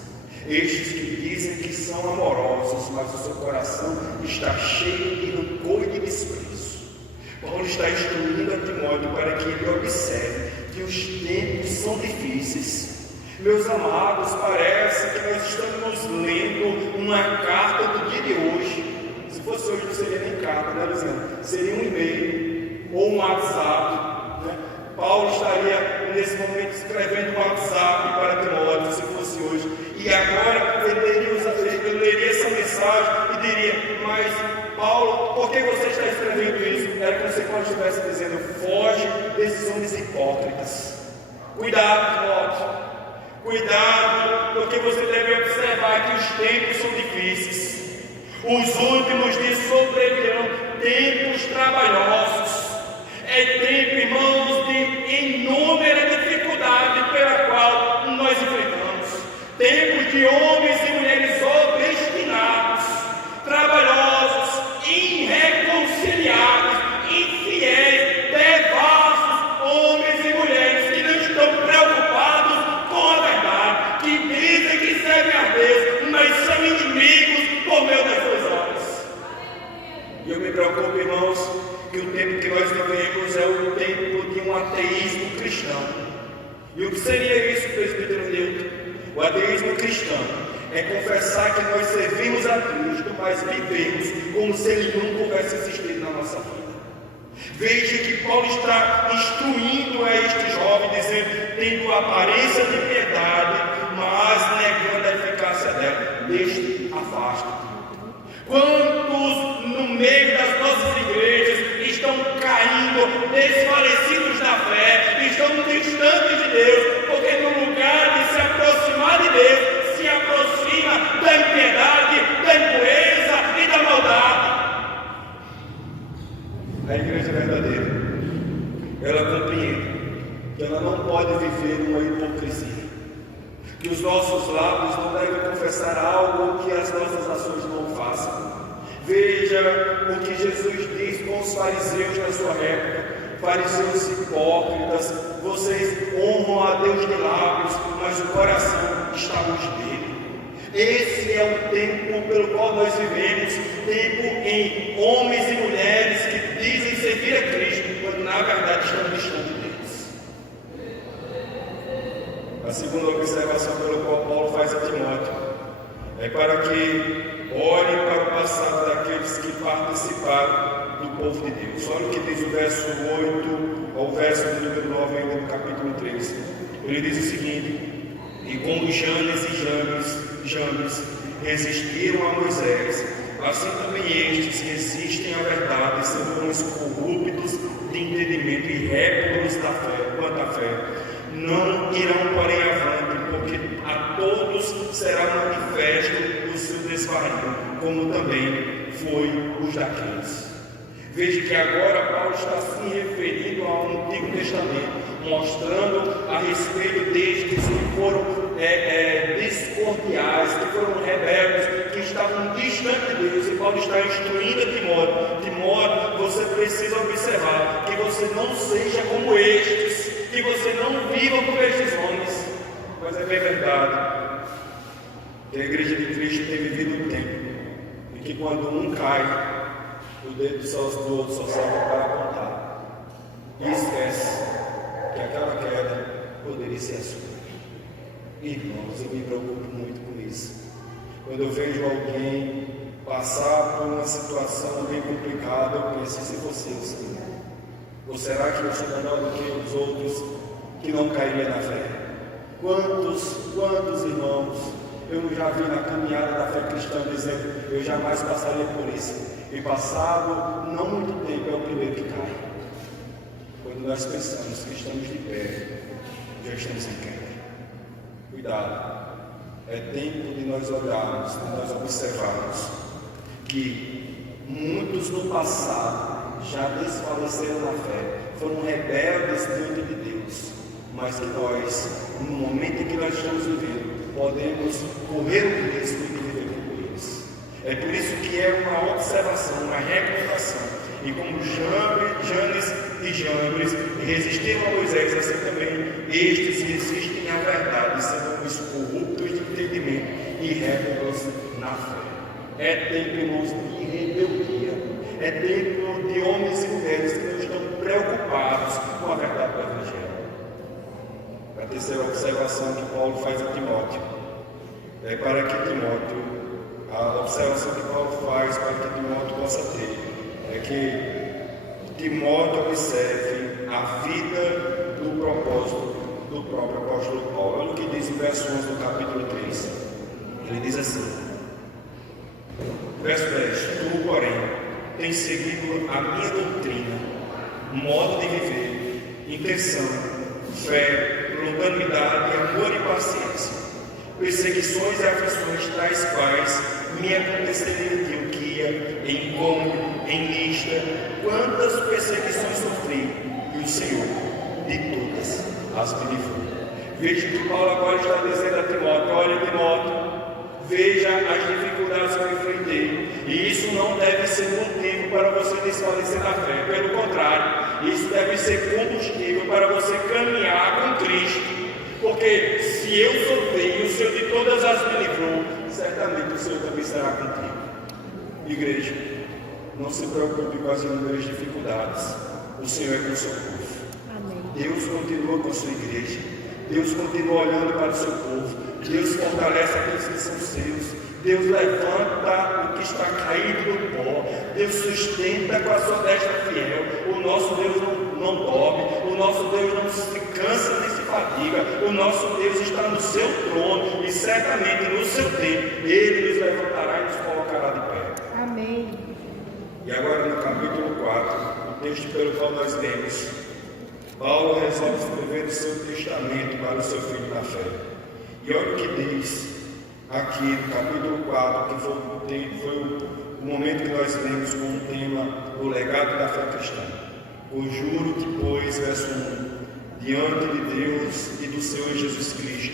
Estes que dizem que são amorosos, mas o seu coração está cheio de rancor e de desprezo. Paulo está instruindo a Timóteo para que ele observe que os tempos são difíceis. Meus amados, parece que nós estamos lendo uma carta do dia de hoje. Se fosse hoje não seria nem carta, né, Luciano? Seria um e-mail ou um WhatsApp, né? Paulo estaria nesse momento escrevendo um WhatsApp para Timóteo, se fosse hoje. E agora ele leria essa mensagem e diria: mas Paulo, por que você está escrevendo isso? Era como se Paulo estivesse dizendo: foge desses homens hipócritas. Cuidado, Timóteo. Cuidado, porque você deve observar que os tempos são difíceis. Os últimos dias sobrevirão tempos trabalhosos. É tempo, irmãos, de inúmera dificuldade pela qual nós enfrentamos. Tempos de homens e mulheres obstinados, trabalhosos, irreconciliáveis, infiéis, devassos, homens e mulheres que não estão preocupados com a verdade, que dizem que servem a Deus, mas são inimigos por meio das suas obras. E eu me preocupo, irmãos, que o tempo que nós vivemos é o tempo de um ateísmo cristão. E o que seria isso, presbítero Newton? O ateísmo cristão é confessar que nós servimos a Cristo, mas vivemos como se Ele nunca houvesse existido na nossa vida. Veja que Paulo está instruindo a este jovem, dizendo: tendo aparência de piedade, mas negando a eficácia dela, deste afasta. Quantos no meio das nossas igrejas estão caindo, desfalecidos da fé, estão distantes de Deus, porque no lugar de se aproximar de Deus, se aproxima da impiedade, da impureza e da maldade. A igreja verdadeira, ela compreende que ela não pode viver uma hipocrisia, que os nossos lábios não devem confessar algo que as nossas ações não façam. Veja o que Jesus diz com os fariseus na sua época: fariseus hipócritas, vocês honram a Deus de lábios, mas o coração está longe dele. Esse é o tempo pelo qual nós vivemos, tempo em homens e mulheres que dizem servir a Cristo, quando na verdade estão distantes deles. A segunda observação pelo qual Paulo faz a Timóteo é para que olhe para o passado daqueles que participaram do povo de Deus. Olha o que diz o verso 8 ao verso número 9 ainda no capítulo 3. Ele diz o seguinte: e como Janes e Jambres resistiram a Moisés, assim também estes resistem à verdade, sendo homens corruptos de entendimento e réprobos da fé, quanto à fé. Não irão, porém, avante, porque a todos será manifesto o seu desvario, como também foi os daqueles. Veja que agora Paulo está se referindo ao Antigo Testamento, mostrando a respeito destes que foram discordiais, que foram rebeldes, que estavam distantes de Deus. E Paulo está instruindo a Timóteo: Timóteo, você precisa observar que você não seja como estes, que você não viva como estes homens. Mas é bem verdade que a igreja de Cristo tem vivido um tempo em que quando um cai, o dedo do outro só serve para apontar e esquece que aquela queda poderia ser a sua. Irmãos, eu me preocupo muito com isso. Quando eu vejo alguém passar por uma situação bem complicada, eu penso: se fosse eu, Senhor, ou será que eu sou melhor do que os outros que não cairiam na fé? Quantos irmãos eu já vi na caminhada da fé cristã dizendo: eu jamais passaria por isso, e passado não muito tempo é o primeiro que cai. Quando nós pensamos que estamos de pé, já estamos em queda. Cuidado, é tempo de nós olharmos, de nós observarmos que muitos no passado já desfaleceram na fé, foram rebeldes diante de Deus, mas que nós, no momento em que nós estamos vivendo, podemos correr o risco de viver como eles. É por isso que é uma observação, uma recomendação. E como Janes e Jambres resistiram a Moisés, assim também estes resistem à verdade, sendo os corruptos de entendimento e réprobos na fé. É tempo, irmãos, de rebeldia. É tempo de homens e mulheres que não estão preocupados com a verdade do Evangelho. A terceira observação que Paulo faz a Timóteo é para que Timóteo, a observação que Paulo faz para que Timóteo possa ter, é que Timóteo observe a vida do propósito do próprio apóstolo Paulo. Olha o que diz o verso 11 do capítulo 3. Ele diz assim, verso 10: Tu, porém, tens seguido a minha doutrina, modo de viver, intenção, fé, longanimidade, amor e paciência, perseguições e aflições tais quais me aconteceriam em Antioquia, em Icônio, em Listra. Quantas perseguições sofri, e o Senhor de todas as me livrou. Veja que Paulo agora está dizendo a Timóteo: olha, Timóteo, veja as dificuldades que eu enfrentei, e isso não deve ser motivo para você desfalecer na fé. Pelo contrário, isso deve ser combustível para você caminhar com Cristo, porque se eu sofri e o Senhor de todas as me livrou, certamente o Senhor também estará contigo. Igreja, não se preocupe com as inúmeras dificuldades, o Senhor é com o seu povo. Amém. Deus continua com a sua igreja, Deus continua olhando para o seu povo, Deus fortalece aqueles que são seus, Deus levanta o que está caído no pó, Deus sustenta com a sua destra fiel. O nosso Deus não dorme, o nosso Deus não se cansa nem se fadiga, o nosso Deus está no seu trono e certamente no seu tempo Ele nos levantará e nos colocará de pé. Amém. E agora no capítulo 4, o texto pelo qual nós lemos, Paulo resolve escrever o seu testamento para o seu filho na fé. E olha o que diz aqui no capítulo 4, que foi o momento que nós lemos com o tema O Legado da Fé Cristã. Conjuro-te, pois, verso 1, diante de Deus e do Senhor Jesus Cristo,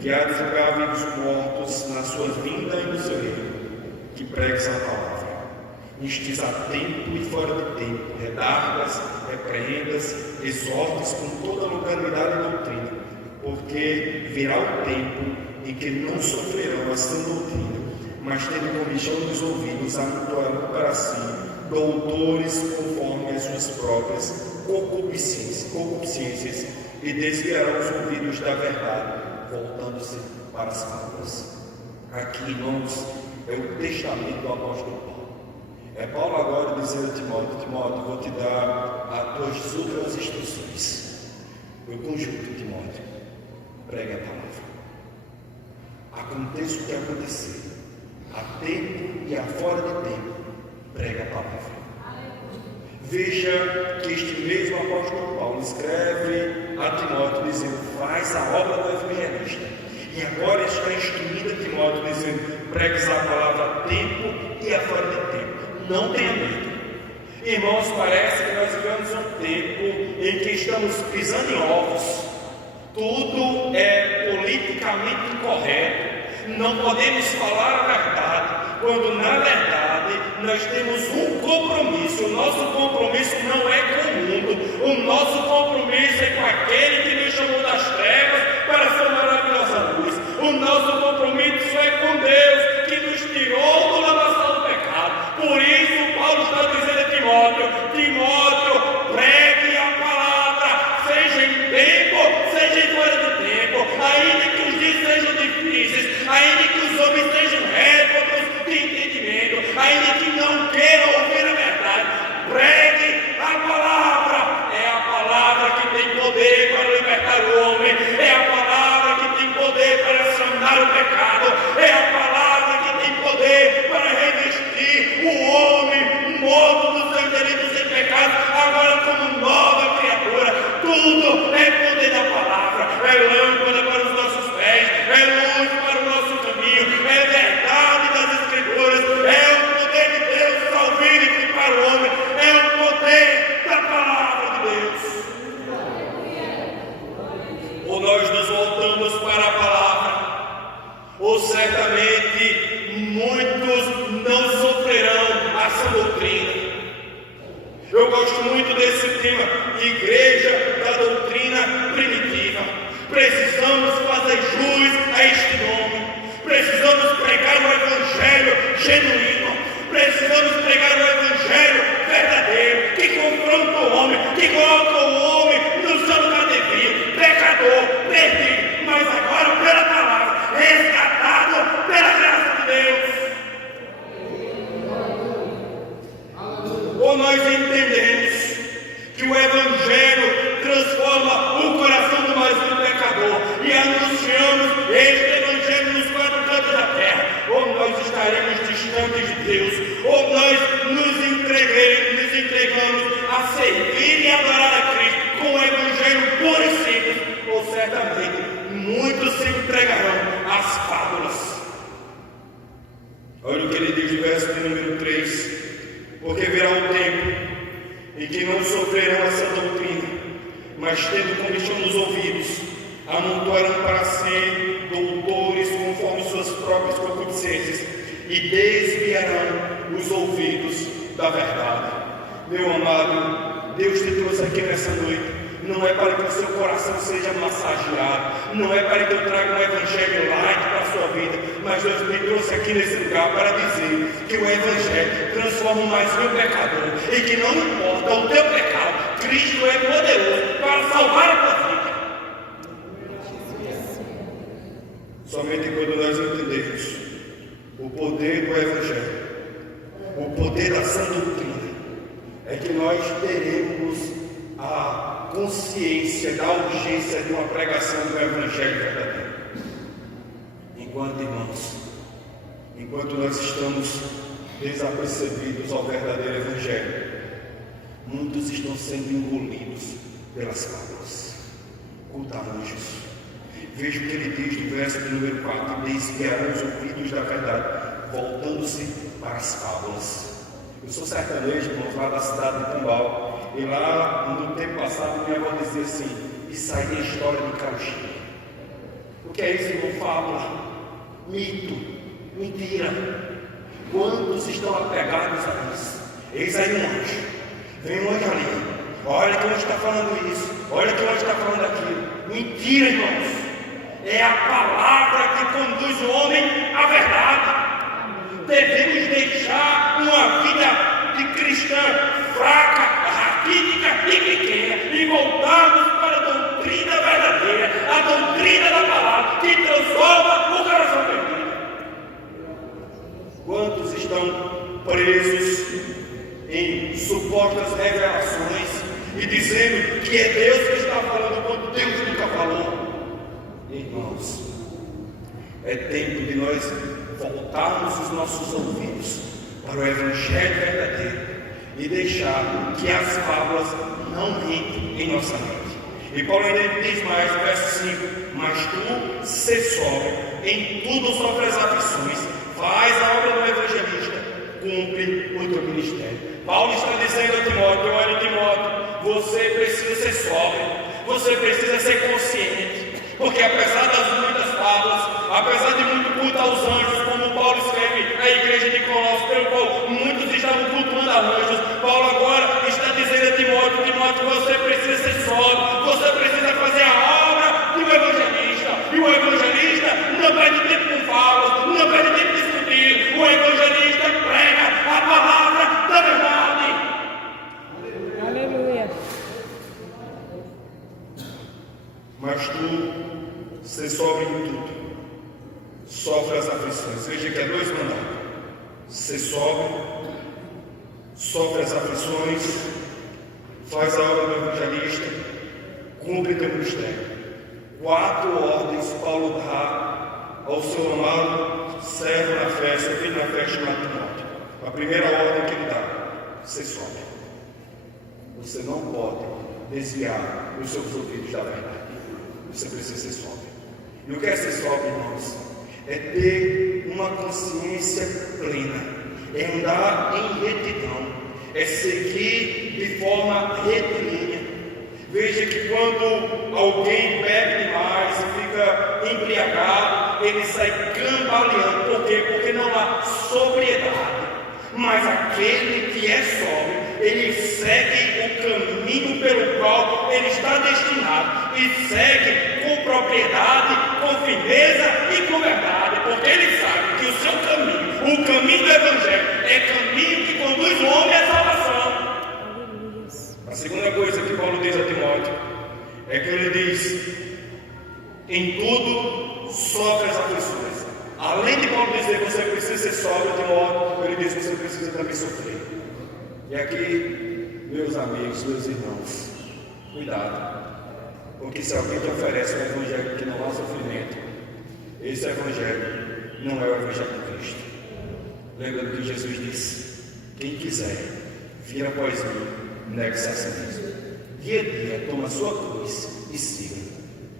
que há de julgar vivos mortos na sua vinda e no seu reino, que pregues a palavra. Instes a tempo e fora de tempo, redargas, repreendas, exortes com toda longanimidade e doutrina, porque virá o tempo em que não sofrerão a sã doutrina, mas tendo comichão nos ouvidos, amontoarão para si doutores conforme as suas próprias concupiscências, e desviarão os ouvidos da verdade, voltando-se para as fábulas. Aqui, irmãos, é o testamento do apóstolo Paulo. É Paulo agora dizendo a Timóteo: Timóteo, vou te dar as tuas últimas instruções. Eu conjunto, Timóteo, pregue a palavra. Aconteça o que acontecer, a tempo e a fora de tempo, pregue a palavra. Veja que este mesmo apóstolo Paulo escreve a Timóteo dizendo: faz a obra do evangelista. E agora está instruindo a Timóteo dizendo: pregues a palavra a tempo e a fora de tempo. Não tenha medo. Irmãos, parece que nós vivemos um tempo em que estamos pisando em ovos. Tudo é politicamente incorreto. Não podemos falar a verdade, quando na verdade nós temos um compromisso. O nosso compromisso não é com o mundo. O nosso compromisso é com aquele que nos chamou das trevas para sua maravilhosa luz. O nosso compromisso é com Deus, que nos tirou do lamaçal do pecado. Por isso Paulo está dizendo a Timóteo, pregue a palavra, seja em tempo, seja em fora de tempo, ainda que os dias sejam difíceis, ainda que os homens sejam réprobos de entendimento, ainda que não queiram ouvir a verdade, pregue a palavra. É a palavra que tem poder para libertar o homem, é a palavra que tem poder para sanar o pecado, é a palavra que tem poder para revestir o homem morto dos seus delitos e pecados, agora como nova criatura. Tudo é poder da palavra, é lâmpada para os nossos pés, é luz para o nosso caminho, é verdade das Escrituras, é o poder de Deus salvífico para o homem, é o poder da palavra de Deus. Ou nós nos voltamos para a palavra, ou certamente muitos não sofrerão a sã doutrina. Eu gosto muito desse tema, igreja da doutrina primitiva. Precisamos fazer jus a este nome. Precisamos pregar o evangelho genuíno. Precisamos pregar o evangelho verdadeiro, que confronta o homem, que coloca o homem no seu lugar devido, pecador, perdido, mas agora pela palavra, resgatado pela graça de Deus. Ou nós entendemos que o evangelho transforma o coração do mais um pecador e anunciamos este evangelho nos quatro cantos da terra, ou nós estaremos distantes de Deus, ou nós nos entregamos a servir e adorar a Cristo com o evangelho puro e simples, ou certamente muitos se entregarão às fábulas. Olha o que ele diz no verso de número 3: porque virá um tempo em que não sofrerão essa doutrina, mas tendo comichão nos ouvidos, amontoarão para si doutores conforme suas próprias concupiscências e desviarão os ouvidos da verdade. Meu amado, Deus te trouxe aqui nessa noite, não é para que o seu coração seja massageado, não é para que eu traga um evangelho light para a sua vida, mas Deus me trouxe aqui nesse lugar para dizer que o evangelho transforma mais um pecador, e que não importa o teu pecado, Cristo é poderoso para salvar a tua vida. Somente quando nós entendemos o poder do evangelho, o poder da sã doutrina, é que nós teremos a consciência da urgência de uma pregação do evangelho verdadeiro. Enquanto nós estamos desapercebidos ao verdadeiro evangelho, muitos estão sendo engolidos pelas fábulas. Culta anjos. Veja o que ele diz no verso de número 4: desviarão os ouvidos da verdade, voltando-se para as fábulas. Eu sou sertanejo, irmãos, lá da cidade de Pombal, e lá no tempo passado minha avó dizia assim: isso aí é história de carochinha. O que é isso, irmão? Fábula, mito, mentira. Quantos estão apegados a isso? Eis aí um anjo, vem um anjo ali, olha que o anjo está falando isso, olha que o anjo está falando aquilo. Mentira, irmãos. É a palavra que conduz o homem à verdade. Devemos deixar uma vida de cristã fraca, raquítica e pequena e voltarmos para a doutrina verdadeira, a doutrina da palavra que transforma o coração perdido. Quantos estão presos em supostas revelações e dizendo que é Deus que está falando quando Deus nunca falou? Irmãos, é tempo de nós voltarmos os nossos ouvidos para o evangelho verdadeiro e deixar que as fábulas não entrem em nossa mente. E Paulo ainda diz mais, no verso 5: mas tu se sóbrio, em tudo sofre as aflições, faz a obra do evangelista, cumpre o teu ministério. Paulo está dizendo a Timóteo: olha, Timóteo, você precisa ser sóbrio, você precisa ser consciente, porque apesar das muitas fábulas, apesar de muito culto aos anjos, como Paulo escreve à igreja de Colossos, pelo qual muitos estavam cultuando a anjos, Paulo agora está dizendo a Timóteo: Timóteo, você precisa ser sóbrio, você precisa fazer a obra do evangelista, e o evangelista não perde tempo com fábulas, não perde tempo discutindo, o evangelista prega a palavra da verdade. Aleluia. Mas tu, ser sóbrio em tudo, sofre as aflições. Veja que há dois mandatos: ser sóbrio, sofre as aflições, faz a obra do evangelista, cumpre teu ministério. 4 ordens Paulo dá ao seu amado servo na fé, seu filho na fé, chamado Timóteo. A primeira ordem que ele dá: ser sóbrio. Você não pode desviar os seus ouvidos da verdade. Você precisa ser sóbrio. E o que é ser sóbrio, irmãos? É ter uma consciência plena, é andar em retidão, é seguir de forma retilínea. Veja que quando alguém bebe demais e fica embriagado, ele sai cambaleando. Por quê? Porque não há sobriedade. Mas aquele que é sóbrio, ele segue o caminho pelo qual ele está destinado, e segue com propriedade, com firmeza e com verdade, porque ele sabe que o seu caminho, o caminho do Evangelho, é caminho que conduz o homem à salvação. A segunda coisa que Paulo diz a Timóteo é que ele diz: em tudo sofre as aflições. Além de Paulo dizer que você precisa ser sóbrio, Timóteo, ele diz que você precisa também sofrer. E aqui, meus amigos, meus irmãos, cuidado, porque se alguém te oferece um evangelho que não há sofrimento, esse evangelho não é o evangelho de Cristo. Lembrando que Jesus disse: quem quiser vir após mim, negue-se a si mesmo. Dia a dia toma a sua cruz e siga,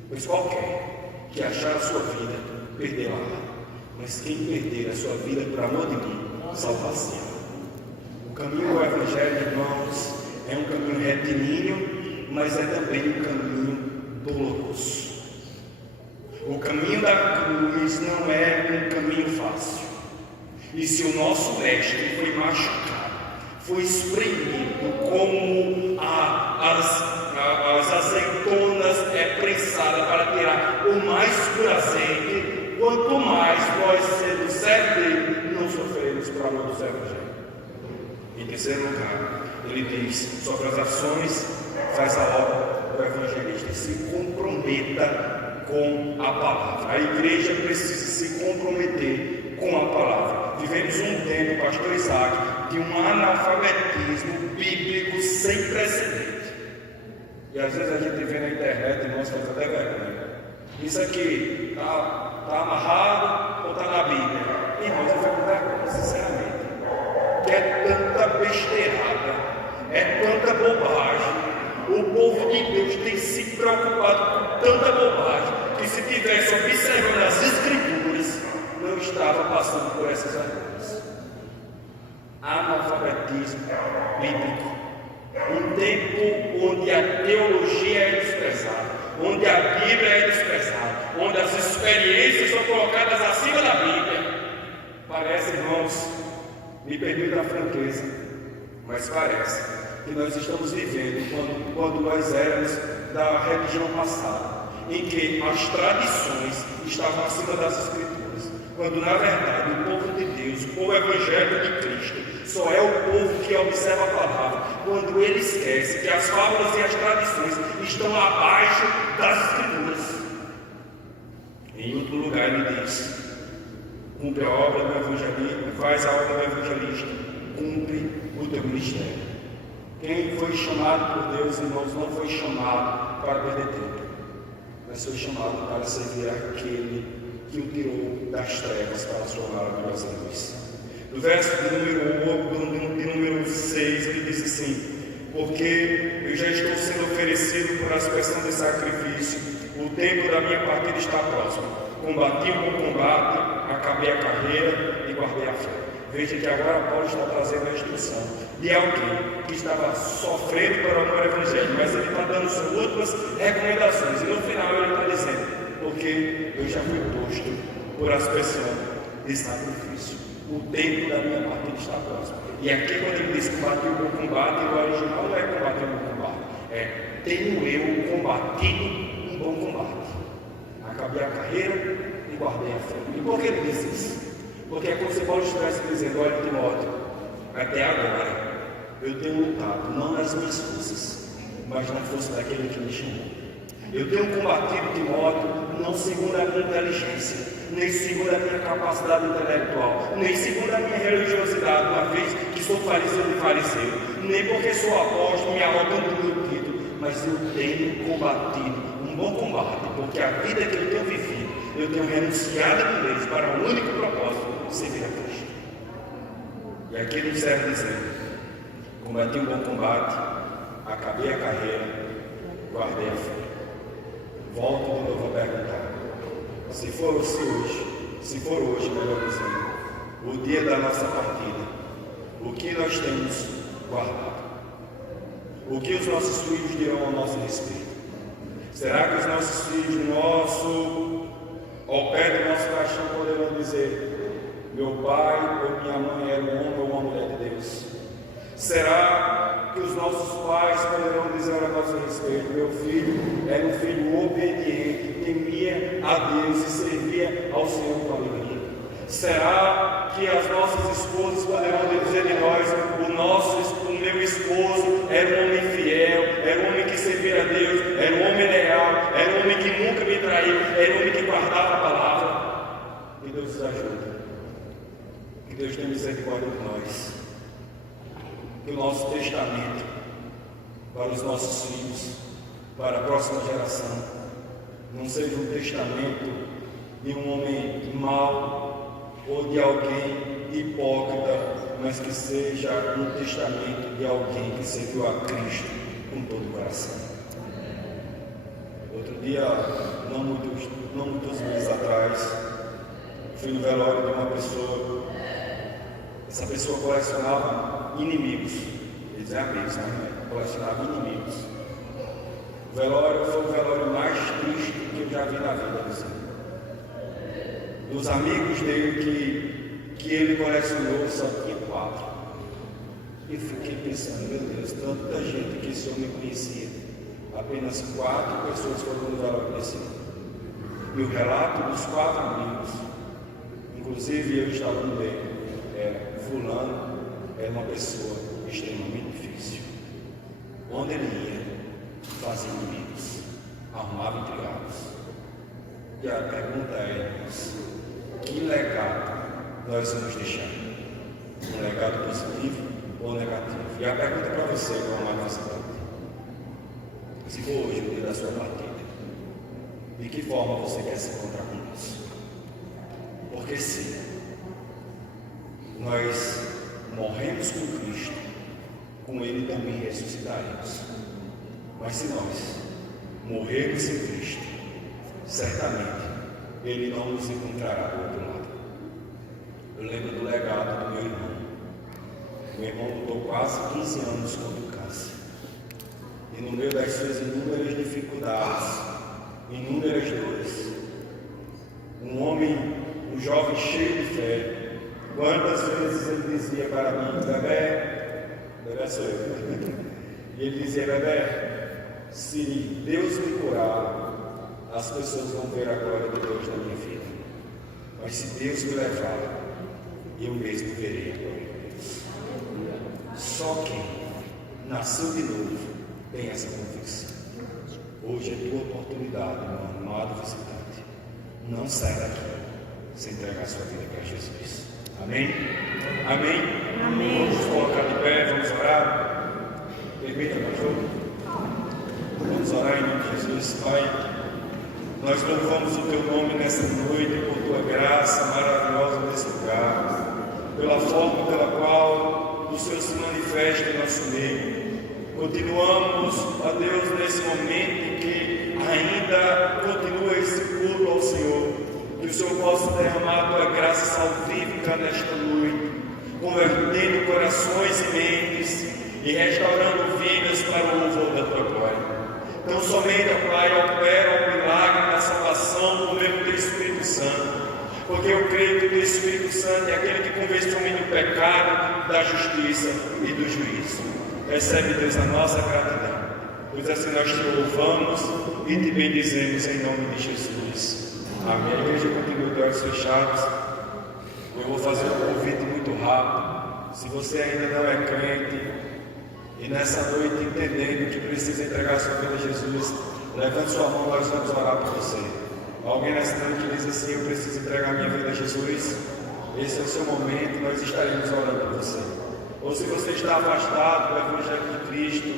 pois qualquer que achar a sua vida, perdê-la. Mas quem perder a sua vida por amor de mim, salvar-se-á. O caminho do Evangelho, irmãos, é um caminho retilíneo, mas é também um caminho doloroso. O caminho da cruz não é um caminho fácil. E se o nosso mestre foi machucado, foi espremido como as azeitonas prensadas para tirar o mais puro azeite, quanto mais nós, sendo servos dele, não sofremos por amor do Evangelho. Em terceiro lugar, ele diz: sobre as ações, faz a obra do evangelista, se comprometa com a palavra. A igreja precisa se comprometer com a palavra. Vivemos um tempo, pastor Isaac, de um analfabetismo bíblico sem precedente. E às vezes a gente vê na internet e nós faz até vergonha. Isso aqui está amarrado ou está na Bíblia? Irmãos, eu fico vergonha, sinceramente. Que é tanta besteirada, é tanta bobagem. O povo de Deus tem se preocupado com tanta bobagem que, se tivesse observando as Escrituras, não estava passando por essas vergonhas. Analfabetismo bíblico. Um tempo onde a teologia é desprezada, onde a Bíblia é desprezada, onde as experiências são colocadas acima da Bíblia. Parece, irmãos, me permita a franqueza, mas parece que nós estamos vivendo quando nós éramos da religião passada, em que as tradições estavam acima das Escrituras, quando na verdade o povo de Deus, o povo evangélico de Cristo, só é o povo que observa a palavra, quando ele esquece que as fábulas e as tradições estão abaixo das Escrituras. Em outro lugar ele diz: cumpre a obra do evangelista, faz a obra do evangelista, cumpre o teu ministério. Quem foi chamado por Deus, irmãos, não foi chamado para perder tempo, mas foi chamado para servir aquele que o tirou das trevas para a sua maravilhosa luz. No verso de número 6, ele diz assim: porque eu já estou sendo oferecido por aspersão de sacrifício, o tempo da minha partida está próximo. Combati o bom combate, acabei a carreira e guardei a fé. Veja que agora Paulo está trazendo a instrução de alguém que estava sofrendo pelo amor ao Evangelho, mas ele está dando suas últimas recomendações, e no final ele está dizendo: porque eu já fui posto por aspersão de sacrifício, o tempo da minha partida está próximo. E aqui, quando ele diz combate o bom combate, o original não é combate o bom combate, é tenho eu combatido um bom combate, acabei a carreira e guardei a fé. E por que ele diz isso? Porque é como se Paulo estivesse dizendo: olha, Timóteo, até agora eu tenho lutado não nas minhas forças, mas na força daquele que me chamou. Eu tenho combatido, Timóteo, não segundo a minha inteligência, nem segundo a minha capacidade intelectual, nem segundo a minha religiosidade, uma vez que sou fariseu de fariseu, nem porque sou apóstolo, me arrogando do meu título, mas eu tenho combatido um bom combate, porque a vida que eu tenho vivido, eu tenho renunciado a mim mesmo para o único propósito: servir a Cristo. E aqui ele serve dizendo: combati um bom combate, acabei a carreira, guardei a fé. Volto de novo a perguntar: se for hoje, melhor dizendo, o dia da nossa partida, o que nós temos guardado? O que os nossos filhos dirão ao nosso respeito? Será que os nossos filhos, ao pé do nosso caixão, poderão dizer: meu pai ou minha mãe era um homem ou uma mulher de Deus? Será que os nossos pais poderão dizer a nosso respeito: meu filho era um filho obediente, temia a Deus e servia ao Senhor com alegria? Será que as nossas esposas poderão dizer de nós: o meu esposo era um homem fiel, era um homem que servia a Deus, era um homem leal, era um homem que nunca me traiu, era um homem que guardava a palavra? Que Deus nos ajude, que Deus tenha misericórdia de nós, que o nosso testamento para os nossos filhos, para a próxima geração, não seja um testamento de um homem mau ou de alguém hipócrita, mas que seja um testamento de alguém que serviu a Cristo com todo o coração. Outro dia, não muitos meses atrás, fui no velório de uma pessoa. Essa pessoa colecionava inimigos, eles eram amigos, né? Colecionava inimigos. O velório foi o velório mais triste que eu já vi na vida, assim. Dos amigos dele que ele colecionou, só tinha 4. E fiquei pensando: meu Deus, tanta gente que esse homem conhecia, apenas 4 pessoas foram no velório desse homem. E o relato dos 4 amigos, inclusive eu estava no meio, fulano era uma pessoa extremamente difícil. Onde ele ia, fazia inimigos, arrumava intrigados. E a pergunta é, irmãos: que legado nós vamos deixar? Um legado positivo ou negativo? E a pergunta para você, meu amado visitante: se for hoje o dia da sua partida, de que forma você quer se encontrar com Deus? Porque se nós morremos com Cristo, com Ele também ressuscitaremos. Mas se nós morrermos sem Cristo, certamente Ele não nos encontrará do outro lado. Eu lembro do legado do meu irmão. Meu irmão lutou quase 15 anos contra o câncer. E no meio das suas inúmeras dificuldades, inúmeras dores, um jovem cheio de fé, quantas vezes ele dizia para mim: Bebé sou eu. E ele dizia: Bebé, se Deus me curar, as pessoas vão ver a glória de Deus na minha vida. Mas se Deus me levar, eu mesmo verei a glória de Deus. Só quem nasceu de novo tem essa convicção. Hoje é tua oportunidade, meu amado visitante. Não sai daqui sem entregar sua vida para Jesus. Amém? Amém? Amém. Vamos colocar de pé, vamos orar. Permita, pastor. Vamos orar em nome de Jesus. Pai, nós louvamos o teu nome nessa noite por tua graça maravilhosa nesse lugar, pela forma pela qual o Senhor se manifesta em nosso meio. Continuamos, ó Deus, nesse momento que ainda continua esse culto ao Senhor. Que o Senhor possa derramar a tua graça salvífica nesta noite. convertendo corações e mentes e restaurando vidas para o louvor da tua glória. Então somente, ó Pai, opera o milagre da salvação por meio do teu Espírito Santo, porque eu creio que o teu Espírito Santo é aquele que convence o homem do pecado, da justiça e do juízo. Recebe, Deus, a nossa gratidão, pois assim nós te louvamos e te bendizemos em nome de Jesus. Amém. A igreja continua de olhos fechados. Eu vou fazer um convite muito rápido. Se você ainda não é crente e nessa noite entendendo que precisa entregar sua vida a Jesus, levante sua mão, nós vamos orar por você. Alguém nessa noite diz assim: eu preciso entregar minha vida a Jesus. Esse é o seu momento, nós estaremos orando por você. Ou se você está afastado do Evangelho de Cristo,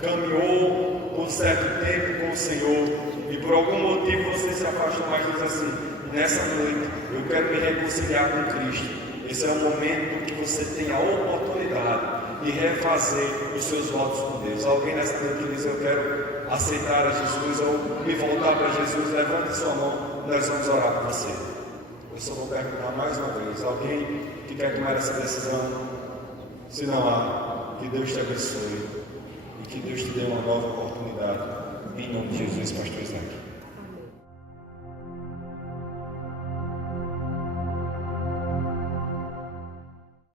caminhou por certo tempo com o Senhor e por algum motivo você se afastou, mas diz assim: nessa noite eu quero me reconciliar com Cristo. Esse é o momento que você tem a oportunidade de refazer os seus votos com Deus. Alguém nessa noite diz: eu quero aceitar a Jesus ou me voltar para Jesus, levante sua mão, nós vamos orar por você. Eu só vou perguntar mais uma vez: alguém que quer tomar essa decisão? Se não há, que Deus te abençoe e que Deus te dê uma nova oportunidade. Em nome de Jesus, pastor Isaac.